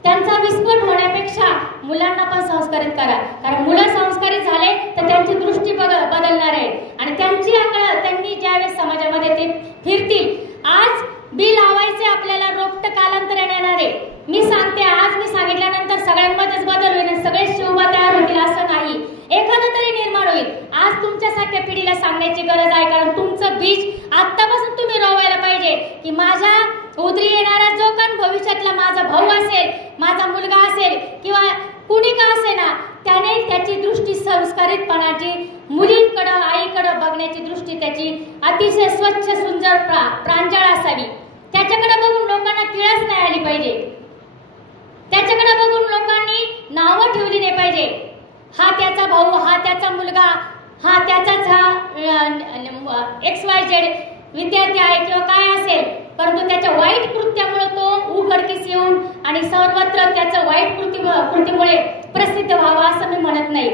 त्यांचा विस्फोट होण्यापेक्षा मुलांना पण संस्कारित करा. कारण मुलं संस्कारित झाले तर त्यांची दृष्टी बदलणार आहे आणि त्यांची अकल त्यांनी ज्यावेळेस समाजामध्ये ते फिरतील. आज बी लावायचे आपल्याला रोपट कालांतराने येणार आहे. मी सांगते, आज मी सांगितल्यानंतर सगळ्यांमध्येच बदल होईल, सगळे शिवबा तयार होतील असं नाही, एखादं तरी निर्माण होईल. आज तुमच्यासारख्या पिढीला सांगण्याची गरज आहे, कारण तुमचं बीज आत्तापासून तुम्ही रोवायला पाहिजे की माझ्या उदरी येणारा जो कोण भविष्यातला माझा भाऊ असेल, माझा मुलगा असेल किंवा कुणी का असेना, त्याने त्याची दृष्टी संस्कारितपणाची, मुलींकडे आईकडे बघण्याची दृष्टी त्याची अतिशय स्वच्छ सुंदर प्रांजळ असावी. त्याच्याकडे बघून लोकांना किळस नाही आली पाहिजे, त्याच्याकडे बघून लोकांनी नावं ठेवली नाही पाहिजे. हा त्याचा भाऊ, हा त्याचा मुलगा, हा त्याचाच XYZ विद्यार्थी आहे किंवा काय असेल, परंतु त्याच्या वाईट कृत्यामुळे तो उघडकीस येऊन आणि सर्वत्र त्याचं वाईट कृतीमुळे प्रसिद्ध व्हावा असं मी म्हणत नाही.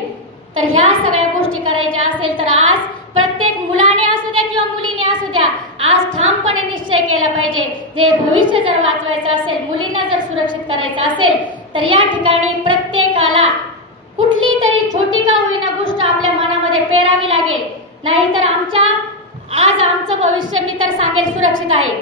तर ह्या सगळ्या गोष्टी करायच्या असेल तर आज प्रत्येक मुलाने असू द्या किंवा मुलीने असू द्या, आज ठामपणे निश्चय केला पाहिजे. जे भविष्य जर वाचवायचं असेल, मुलींना जर सुरक्षित करायचं असेल, तर या ठिकाणी प्रत्येकाला कुठली तरी छोटी का होईना गोष्ट आपल्या मनामध्ये पेरावी लागेल. नाहीतर आमचं भविष्य मी तर सांगेल सुरक्षित आहे,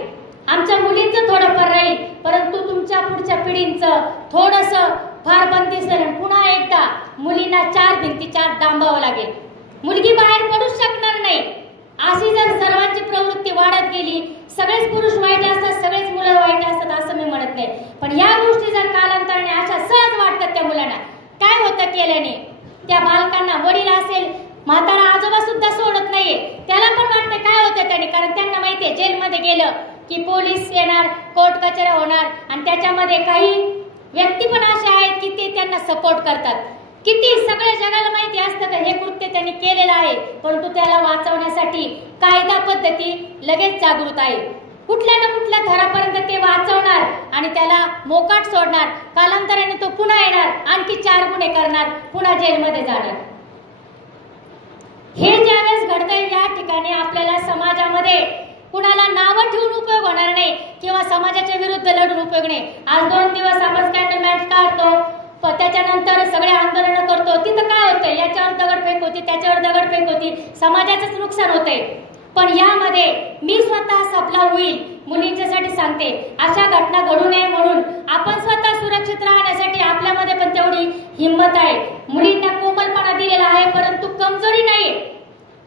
आमच्या मुलींचं थोडंफार राहील, परंतु तुमच्या पुढच्या पिढींचं थोडंसं फार बंदिस्त राहील. पुन्हा एकदा मुलींना 4 भिंतीच्या डांबावं लागेल, मुलगी बाहेर पडूच शकणार नाही. अशी जर सर्वांची प्रवृत्ती वाढत गेली, सगळेच पुरुष वाईट असतात, सगळेच मुलं वाईट असतात असं मी म्हणत नाही, पण या गोष्टी जर कालांतराने अशा सहज वाटतात त्या मुलांना, काय होतं केल्याने त्या बालकांना, वडील असेल, म्हातारा आजोबा सुद्धा सोडत नाहीये, त्याला पण वाटतं काय होतं त्याने, कारण त्यांना माहितीये जेलमध्ये गेलं की पोलीस येणार, कोर्ट कचेऱ्या होणार आणि त्याच्यामध्ये काही व्यक्ती पण अशा आहेत की ते त्यांना सपोर्ट करतात. किती सगळ्या जगाला माहिती असतं का हे कृत्य त्यांनी केलेलं आहे, परंतु त्याला वाचवण्यासाठी कायदा पद्धती लगेच जागृत आहे. कुठल्या ना कुठल्या थरापर्यंत ते वाचवणार आणि त्याला मोकाट सोडणार. कालांतराने तो पुन्हा येणार, आणखी 4 गुन्हे करणार, पुन्हा जेलमध्ये जाणार. हे ज्यावेळेस घडतंय या ठिकाणी आपल्याला समाजामध्ये कुणाला नावं ठेवून उपयोग होणार नाही किंवा समाजाच्या विरुद्ध लढून उपयोग नाही. आज 2 दिवस आपण स्कॅन्डल मॅच काढतो, त्याच्यानंतर सगळे आंदोलन करतो, तिथं काय होतंय, याच्यावर दगडफेक होती, त्याच्यावर दगडफेक होती, समाजाचंच नुकसान होतंय. पण यामध्ये मी स्वतः सबला होईल मुलींच्यासाठी सांगते, अशा घटना घडू नये म्हणून आपण स्वतः सुरक्षित राहण्यासाठी आपल्यामध्ये पण तेवढी हिंमत आहे. मुलींना कोमलपणा दिलेला आहे, परंतु कमजोरी नाही,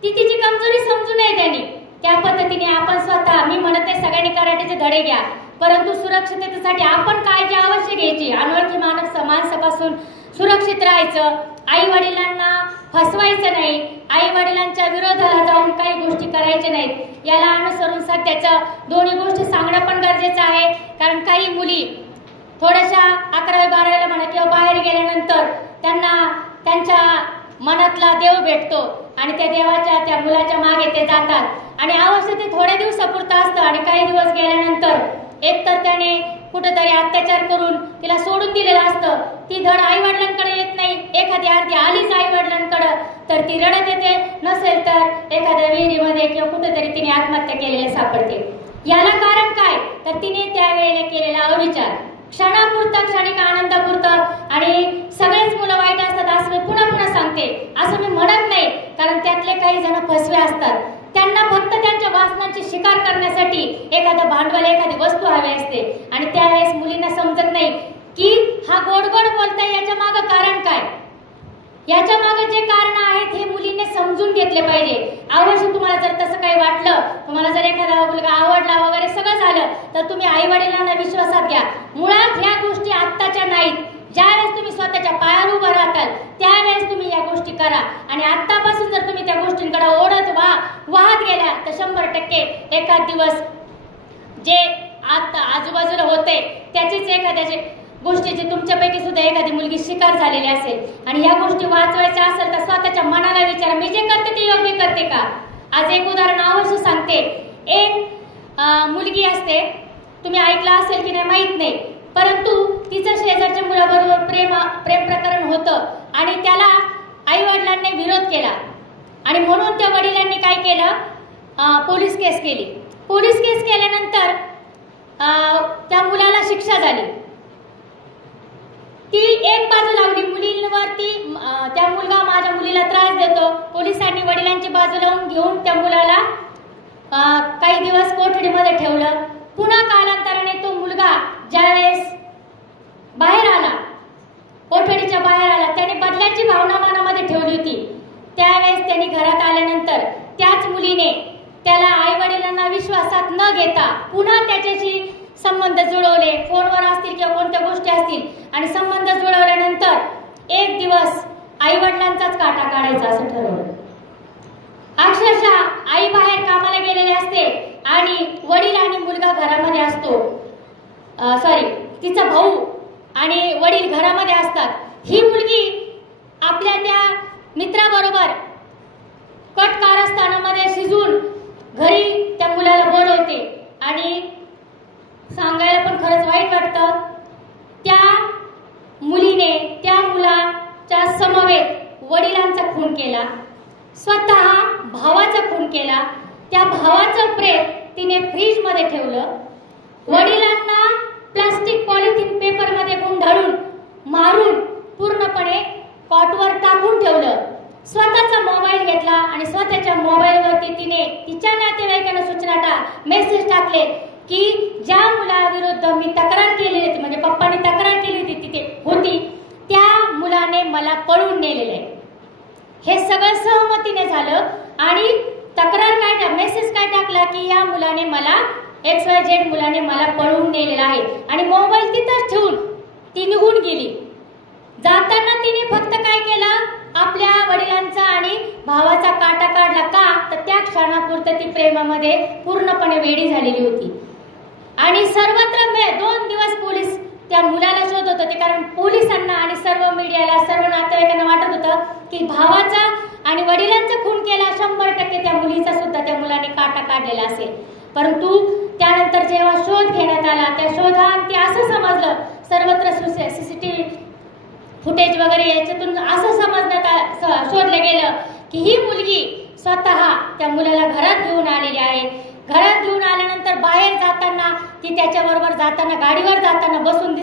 ती तिची कमजोरी समजू नये त्यांनी. त्या पद्धतीने आपण स्वतः, मी म्हणत नाही सगळ्यांनी कराटेचे धडे घ्या, परंतु सुरक्षिततेसाठी आपण काळजी अवश्य घ्यायची. अनोळखी माणसापासून सुरक्षित राहायचं, आई वडिलांना फसवायचं नाही, आई वडिलांच्या विरोधाला जाऊन काही गोष्टी करायच्या नाहीत. याला अनुसरून सध्याचं दोन्ही गोष्टी सांगणं पण गरजेचं आहे, कारण काही मुली थोड्याशा 11वी 12वीला म्हणा किंवा बाहेर गेल्यानंतर त्यांना त्यांच्या मनातला देव भेटतो आणि त्या देवाच्या त्या मुलाच्या मागे ते जातात आणि अवश्य ते थोड्या दिवसापुरतं असतं आणि काही दिवस गेल्यानंतर एकतर त्याने कुठेतरी अत्याचार करून तिला सोडून दिलेलं असतं, ती धड आई वडिलांकडे येत नाही, एखादी अर्धी आलीच आई वडिलांकडे तर ती रडत येते, नसेल तर एखाद्या विहिरीमध्ये किंवा कुठेतरी तिने आत्महत्या केलेले सापडते. याला कारण काय, तर तिने त्यावेळेला केलेला अविचार, क्षणापुरता क्षणिक आनंदापुरतं. आणि सगळेच मुलं वाईट असतात असं मी पुन्हा पुन्हा सांगते, असं मी म्हणत नाही, कारण त्यातले काही जण फसवे असतात, त्यांना फक्त त्यांच्या वासनांची शिकार करण्यासाठी एखादं भांडवल, एखादी वस्तू हवी असते आणि त्यावेळेस मुलींना समजत नाही की हा गोड गोड बोलताय याच्या मागं कारण काय, याच्या मागे जे कारण आहेत हे मुलींनी समजून घेतले पाहिजे. अवश्य तुम्हाला जर तसं काही वाटलं, तुम्हाला जर एखादा मुलगा आवडला वगैरे सगळं झालं, तर तुम्ही आई वडिलांना विश्वासात घ्या. मुळात ह्या गोष्टी आत्ताच्या नाहीत. ज्यावेळेस तुम्ही स्वतःच्या पायावर उभं राहताल त्यावेळेस तुम्ही या गोष्टी करा आणि आत्तापासून जर तुम्ही त्या गोष्टींकडे ओढत वाहत गेल्या तर 100% एखाद दिवस जे आता आजूबाजूला होते त्याचीच एखाद्याची गोष्टीची तुमच्यापैकी सुद्धा एखादी मुलगी शिकार झालेली असेल आणि ह्या गोष्टी वाचवायच्या असेल तर स्वतःच्या मनाला विचारा, मी जे करते ते योग्य करते का. आज एक उदाहरण अवश्य सांगते. एक मुलगी असते, तुम्ही ऐकलं असेल की नाही माहित नाही, परंतु तिचं शेजारच्या मुलाबरोबर प्रेम प्रकरण होतं आणि त्याला आई वडिलांनी विरोध केला आणि म्हणून त्या वडिलांनी काय केलं, पोलीस केस केली. पोलीस केस केल्यानंतर त्या मुलाला शिक्षा झाली. ती एक बाजू लावली मुलींवरती, त्या मुलगा माझ्या मुलीला त्रास देतो, बाजूला घेऊन त्या मुलाला काही दिवस कोठडीमध्ये ठेवलं. पुन्हा कालांतराने तो मुलगा ज्यावेळेस बाहेर आला, कोठडीच्या बाहेर आला, त्याने बदल्याची भावना मनामध्ये ठेवली होती. त्यावेळेस त्यांनी घरात आल्यानंतर त्याच मुलीने त्याला आई वडिलांना विश्वासात न घेता पुन्हा त्याच्याशी संबंध जुळवले, फोनवर असतील किंवा कोणत्या गोष्टी असतील, आणि संबंध जुळवल्यानंतर एक दिवस आई वडिलांचाच काटा काढायचा असं ठरवलं. अक्षरशः आई बाहेर कामाला गेलेली असते आणि वडील आणि मुलगा घरामध्ये असतो, तिचा भाऊ आणि वडील घरामध्ये असतात. ही मुलगी आपल्या त्या मित्राबरोबर कट कारस्थानामध्ये शिजून घरी त्या मुलाला बोलवते. आणि सांगायला पण खरंच वाईट वाटतं, त्या मुलीने त्या मुलाच्या समवेत वडिलांचा खून केला, स्वतः भावाचा खून केला. त्या भावाचं प्रेत तिने फ्रीज मध्ये ठेवलं, वडिलांना प्लास्टिक पॉलिथिन पेपर मध्ये गुंडाळून मारून पूर्णपणे कॉटवर टाकून ठेवलं. स्वतःचा मोबाईल घेतला आणि स्वतःच्या मोबाईलवरती तिने तिच्या नातेवाईकांना सूचना मेसेज टाकले की ज्या मुलाविरुद्ध मी तक्रार केली होती, म्हणजे पप्पांनी तक्रार केली होती तिथे होती, त्या मुलाने मला पळून नेलेलं आहे. हे सगळं सहमतीने झालं. आणि तक्रार काय मेसेज काय टाकला की या मुलाने मला XYZ मुलाने मला पळून नेलेला आहे. आणि मोबाईल तिथंच ठेवून ती निघून गेली. जाताना तिने फक्त काय केलं, आपल्या वडिलांचा आणि भावाचा काटा काढला. का तर त्या क्षणापुरतं ती प्रेमामध्ये पूर्णपणे वेडी झालेली होती. आणि सर्वत्र 2 दिवस पोलीस त्या मुलाला शोधत होते, कारण पोलिसांना आणि सर्व मीडियाला सर्व नातेवाईकांना वाटत होतं की भावाचा आणि वडिलांचा खून केला, 100% त्या मुलीचा सुद्धा त्या मुलाने काटा काढलेला असेल. परंतु त्यानंतर जेव्हा शोध घेण्यात आला, त्या शोधांती असं समजलं, सर्वत्र CCTV फुटेज वगैरे याच्यातून असं शोधलं गेलं की ही मुलगी स्वतः त्या मुलाला घरात घेऊन आलेली आहे. घरात घेऊन आल्यानंतर बाहेर जाताना ती त्याच्याबरोबर जाताना गाडीवर जाताना बसून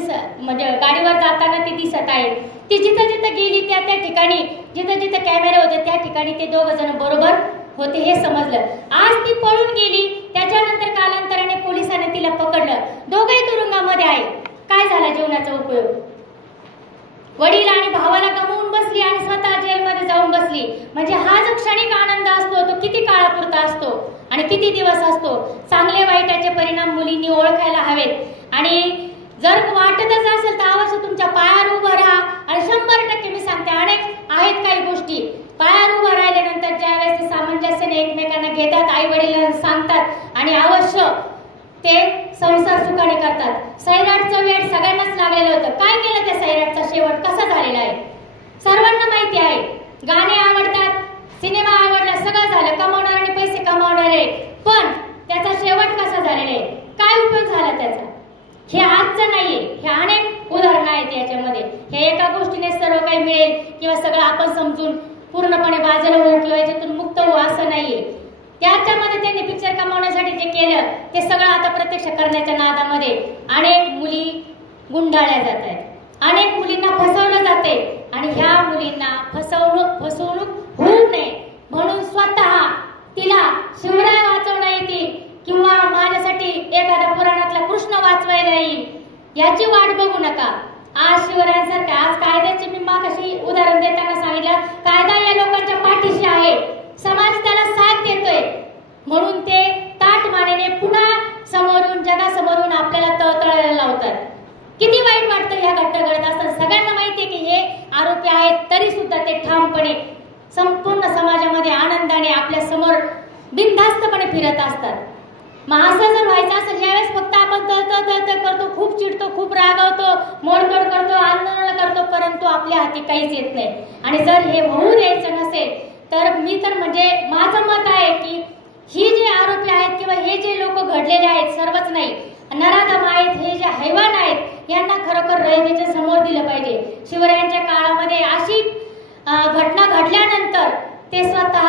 म्हणजे गाडीवर जाताना ती दिसत आहे. ती जिथं जिथं गेली त्या ठिकाणी जिथं जिथं कॅमेरे होते त्या ठिकाणी ते 2 जण बरोबर होते हे समजलं. आज ती पळून गेली. त्याच्यानंतर कालांतराने पोलिसांनी तिला पकडलं. दोघेही तुरुंगामध्ये आहे. काय झाला जीवनाचा उपयोग? वडील आणि भावाला गमावून बसली आणि स्वतः जेलमध्ये जाऊन बसली. म्हणजे हा जो क्षणिक आनंद असतो तो किती काळापुरता असतो आणि किती दिवस असतो. चांगले वाईटाचे परिणाम मुलींनी ओळखायला हवेत. आणि जर वाटतच असेल तर अवश्य तुमच्या पायावर उभं राहा. आणि 100% मी सांगते, अनेक आहेत काही गोष्टी पायावर उभं राहिल्यानंतर ज्यावेळेस ते सामंजस्याने एकमेकांना घेतात, आई वडिलांना सांगतात आणि अवश्य ते संसार सुखाने करतात. सैराटचं वेळ सगळ्यांनाच लागलेलं होतं. काय केलं त्या सैराटचा शेवट कसा झालेला आहे सर्वांना माहिती आहे. गाणे आवडतात, सिनेमा आवडला, सगळं झालं, कमावणारे पैसे कमावणारे, पण त्याचा शेवट कसा झालेला आहे, काय उपयोग झाला त्याचा, हे आजचं नाहीये. हे अनेक उदाहरणं आहेत याच्यामध्ये. हे एका गोष्टीने सर्व काही मिळेल किंवा सगळं आपण समजून पूर्णपणे बाजूला होऊ किंवा याच्यातून मुक्त होऊ असं नाहीये. त्याच्यामध्ये त्यांनी पिक्चर कमावण्यासाठी जे केलं ते सगळं आता प्रत्यक्ष करण्याच्या नादामध्ये अनेक मुली गुंडाळल्या जात आहेत, अनेक मुलींना फसवलं जाते. आणि ह्या मुलींना फसवणूक होऊ नये म्हणून स्वतः तिला शिवराय वाचवता येतील किंवा माझ्यासाठी एखाद्या पुराणातला कृष्ण वाचवायला येईल याची वाट बघू नका. आज शिवरायांसारख्या आज कायद्याची मी मागाशी उदाहरण देताना सांगितलं, कायदा या लोकांच्या पाठीशी आहे, समाज त्याला साथ देतोय म्हणून ते ताट मानेने पुन्हा समोरून जगासमोरून आपल्याला तळतळायला लावतात. किती वाईट वाटतं ह्या घटना घडत असतात. सगळ्यांना माहितीये की हे आरोपी आहेत, तरी सुद्धा ते ठामपणे संपूर्ण समाजामध्ये आनंदाने आपल्या समोर बिनधास्तपणे फिरत असतात. मग असं जर व्हायचं असेल यावेळेस फक्त आपण तळतळ करतो, खूप चिडतो, खूप रागवतो, मोडतोड करतो, आंदोलन करतो, परंतु आपल्या हाती काहीच येत नाही. आणि जर हे होऊ द्यायचं नसेल तर मी तर म्हणजे माझं मत आहे की ही जे आरोपी आहेत किंवा हे जे लोक घडलेले आहेत, सर्वच नाही, नराधम आहेत, हे जे हैवान आहेत, यांना खरोखर रयतेच्या समोर दिलं पाहिजे. शिवरायांच्या काळामध्ये अशी घटना घडल्यानंतर ते स्वतः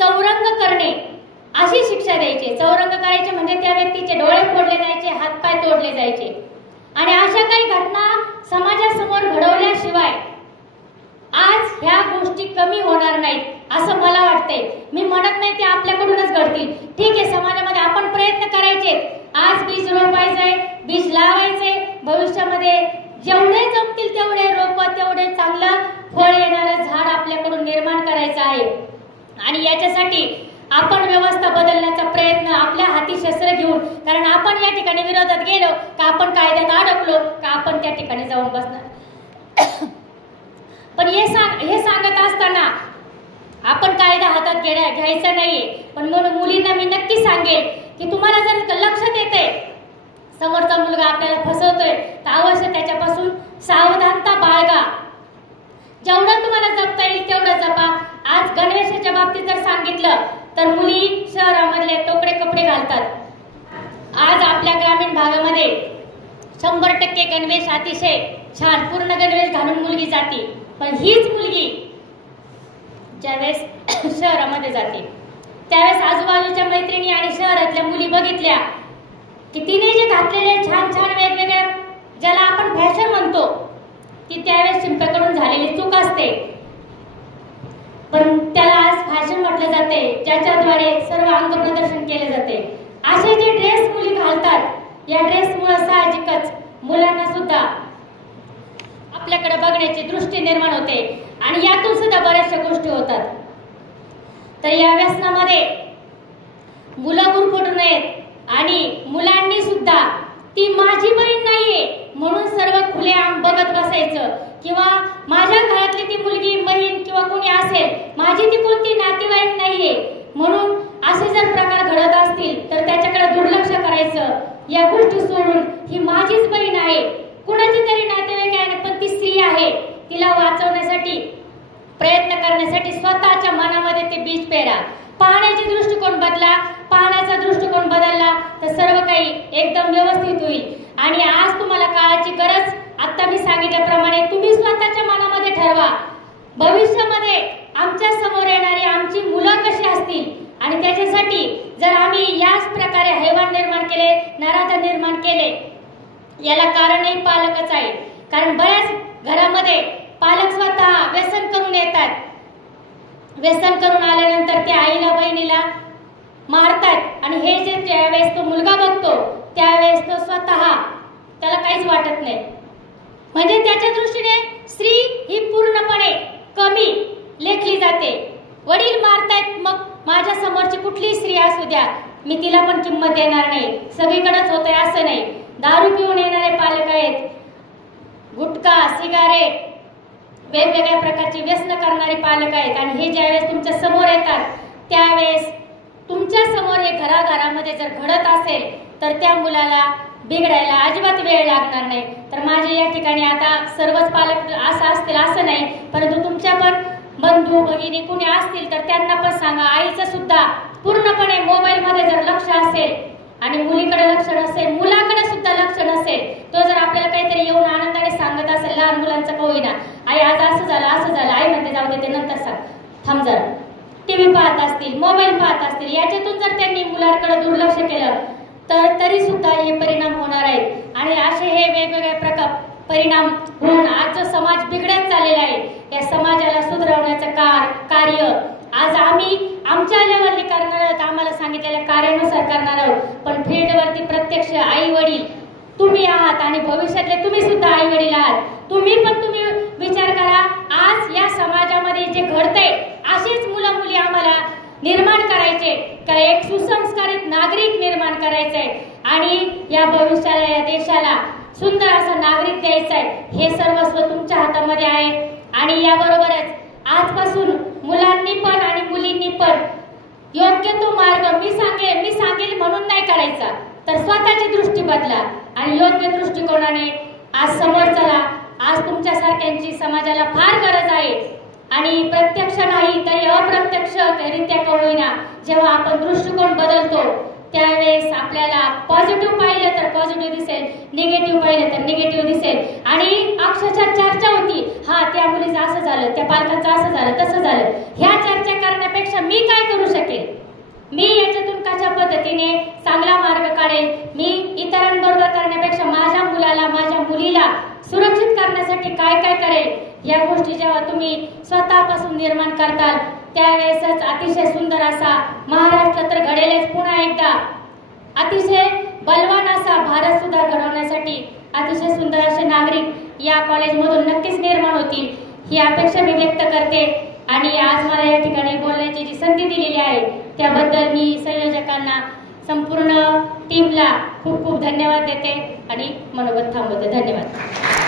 चौरंग करणे अशी शिक्षा द्यायचे. चौरंग करायचे म्हणजे त्या व्यक्तीचे डोळे फोडले जायचे, हातपाय तोडले जायचे. आणि अशा काही घटना समाजासमोर घडवल्याशिवाय आज ह्या गोष्टी कमी होणार नाहीत असं मला वाटतंय. मी म्हणत नाही ते आपल्याकडूनच घडतील. ठीक आहे, समाजामध्ये आपण प्रयत्न करायचे. आज बीज रोपायचंय, बीज लावायचे. भविष्यामध्ये जेवढे जमतील तेवढे रोप, तेवढे चांगलं फळ येणारं झाड आपल्याकडून निर्माण करायचं आहे. आणि याच्यासाठी आपण व्यवस्था बदलण्याचा प्रयत्न आपल्या हाती शस्त्र घेऊन, कारण आपण या ठिकाणी विरोधात गेलो का आपण कायद्यात अडकलो का आपण त्या ठिकाणी जाऊन बसणार. पण हे सांगत असताना आपण कायदा हातात घ्यायचा नाहीये. पण म्हणून मुलींना मी नक्की सांगेल की तुम्हाला जर लक्षात येते समोरचा मुलगा आपल्याला फसवतोय तर अवश्य त्याच्यापासून सावधानता बाळगा. जेवढं तुम्हाला जपता येईल तेवढं जपा. आज गणवेशाच्या बाबतीत जर सांगितलं तर मुली शहरामधले तोकडे कपडे घालतात. आज आपल्या ग्रामीण भागामध्ये 100% गणवेश अतिशय छान पूर्ण गणवेश घालून मुलगी जाते. पण हीच मुलगी ज्यावेळेस शहरामध्ये जाते त्यावेळेस आजूबाजूच्या मैत्रिणी आणि शहरातल्या मुली बघितल्या की तिने जे घातलेले छान छान वेगवेगळ्या ज्याला आपण फॅशन म्हणतो ती त्यावेळेस शिंप्याकडून झालेली चूक असते. पण त्याला आज फॅशन म्हटले जाते, ज्याच्याद्वारे सर्व अंग प्रदर्शन केले जाते. असे जे ड्रेस मुली घालतात या ड्रेसमुळे साहजिकच मुलांना सुद्धा आपल्याकडे बघण्याची दृष्टी निर्माण होते आणि यातून सुद्धा बऱ्याचशा गोष्टी होतात. तर या व्यसनामध्ये मुलं गुरफटू नयेत आणि मुलांनी सुद्धा ती माझी बहीण नाहीये म्हणून सर्व खुलेआम बघत बसायचं किंवा माझ्या घरातली ती मुलगी बहीण किंवा कोणी असेल माझी ती कोणती नातेवाईक नाहीये म्हणून असे जर प्रकार घडत असतील तर त्याच्याकडे दुर्लक्ष करायचं. या गोष्टी सोडून ही माझीच बहीण आहे, कुणाची तरी नातेवाईक आहे पण ती स्त्री आहे, तिला वाचवण्यासाठी प्रयत्न करण्यासाठी स्वतःच्या मनामध्ये ते बीज पेरा. पाहण्याचे दृष्टिकोन बदला. पाहण्याचा दृष्टिकोन बदलला तर सर्व काही एकदम व्यवस्थित होईल. आणि आज तुम्हाला काळाची गरज, आता मी सांगितल्याप्रमाणे तुम्ही स्वतःच्या मनामध्ये ठरवा भविष्यामध्ये आमच्या समोर येणारी आमची मुलं कशी असतील. आणि त्याच्यासाठी जर आम्ही याच प्रकारे हैवान निर्माण केले, नराधम निर्माण केले, याला कारणही पालकच आहे. कारण बऱ्याच घरामध्ये पालक स्वतः व्यसन करून येतात. व्यसन करून आल्यानंतर ते आईला बहिणीला मारतात आणि हे जे त्यावेळेस तो मुलगा बघतो त्यावेळेस तो स्वतः त्याला काहीच वाटत नाही. म्हणजे त्याच्या दृष्टीने स्त्री ही पूर्णपणे कमी लेखली जाते. वडील मारतायत मग माझ्या समोरची कुठली स्त्री असू द्या मी तिला पण किंमत देणार नाही. सगळीकडेच होतंय असं नाही. दारू पिऊन येणारे पालक आहेत, गुटखा सिगारेट वेगवेगळ्या प्रकारची व्यसन करणारे पालक आहेत. आणि हे ज्यावेळेस तुमच्या समोर येतात त्यावेळेस तुमच्या समोर हे घराघरामध्ये जर घडत असेल तर त्या मुलाला बिघडायला अजिबात वेळ लागणार नाही. तर माझे या ठिकाणी आता सर्वच पालक असं असतील असं नाही, परंतु तुमच्या पण बंधू भगिनी कुणी असतील तर त्यांना पण सांगा. आईचं सुद्धा पूर्णपणे मोबाईल मध्ये जर लक्ष असेल आणि मुलीकडे लक्ष नसेल, मुलाकडे सुद्धा लक्ष नसेल, तो जर आपल्याला काहीतरी येऊन आनंदाने सांगत असेल, लहान मुलांचं का होईना, आई आज असं झालं असं झालं, आई म्हणते जाऊ दे ते नंतर सांग, थांब जरा. टीव्ही पाहत असतील, मोबाईल पाहत असतील, याच्यातून जर त्यांनी मुलांकडे दुर्लक्ष केलं तर तरी सुद्धा हे परिणाम होणार आहेत. आणि असे हे वेगवेगळे प्रकार परिणाम होऊन आज जो समाज बिघडत चाललेला आहे या समाजाला सुधारवण्याचं कार्य आज आम्ही आमच्या लेवलनी करणार आहोत. आम्हाला सांगितलेल्या कार्यानुसार करणार आहोत. पण फील्डवरती प्रत्यक्ष आई वडील तुम्ही आहात आणि भविष्यातले तुम्ही सुद्धा आई वडील आहात. तुम्ही विचार करा. आज या समाजामध्ये जे घडतंय अशीच मुलं मुली आम्हाला निर्माण करायचे का एक सुसंस्कारित नागरिक निर्माण करायचंय आणि या भविष्याला या देशाला सुंदर असा नागरिक द्यायचा आहे. हे सर्वस्व तुमच्या हातामध्ये आहे. आणि याबरोबरच आजपासून मुलांनी पण आणि मुलींनी पण योग्य तो मार्ग मी सांगेल म्हणून नाही करायचा, तर स्वतःची दृष्टी बदला आणि योग्य दृष्टिकोनाने आज समोर चला. आज तुमच्यासारख्यांची समाजाला फार गरज आहे आणि प्रत्यक्ष नाही तरी अप्रत्यक्षरित्या का होईना जेव्हा आपण दृष्टिकोन बदलतो त्यावेळेस आपल्याला पॉझिटिव्ह पाहिलं तर पॉझिटिव्ह दिसेल, निगेटिव्ह पाहिलं तर निगेटिव्ह दिसेल. आणि अक्षरशः चर्चा होती, हा त्या मुलीचं असं झालं, त्या पालकाचं असं झालं, तसं झालं. ह्या चर्चा करण्यापेक्षा मी काय करू शकेल, मी याच्यातून कशा पद्धतीने चांगला मार्ग काढेल, मी इतरांबरोबर करण्यापेक्षा माझ्या मुलाला माझ्या मुलीला पिढीला सुरक्षित करण्यासाठी काय काय करेल या गोष्टी जेव्हा तुम्ही स्वतःपासून निर्माण करताल त्यावेळेसच अतिशय सुंदर असा महाराष्ट्र तर घडेलच पुन्हा एकदा. अतिशय बलवान असा भारत सुद्धा घडवण्यासाठी अतिशय सुंदर असे नागरिक या कॉलेजमधून नक्कीच निर्माण होतील ही अपेक्षा मी व्यक्त करते. आणि आज मला या ठिकाणी बोलण्याची जी संधी दिलेली आहे त्याबद्दल मी संयोजकांना संपूर्ण टीमला खूप खूप धन्यवाद देते आणि मनोगत थांबवते. धन्यवाद.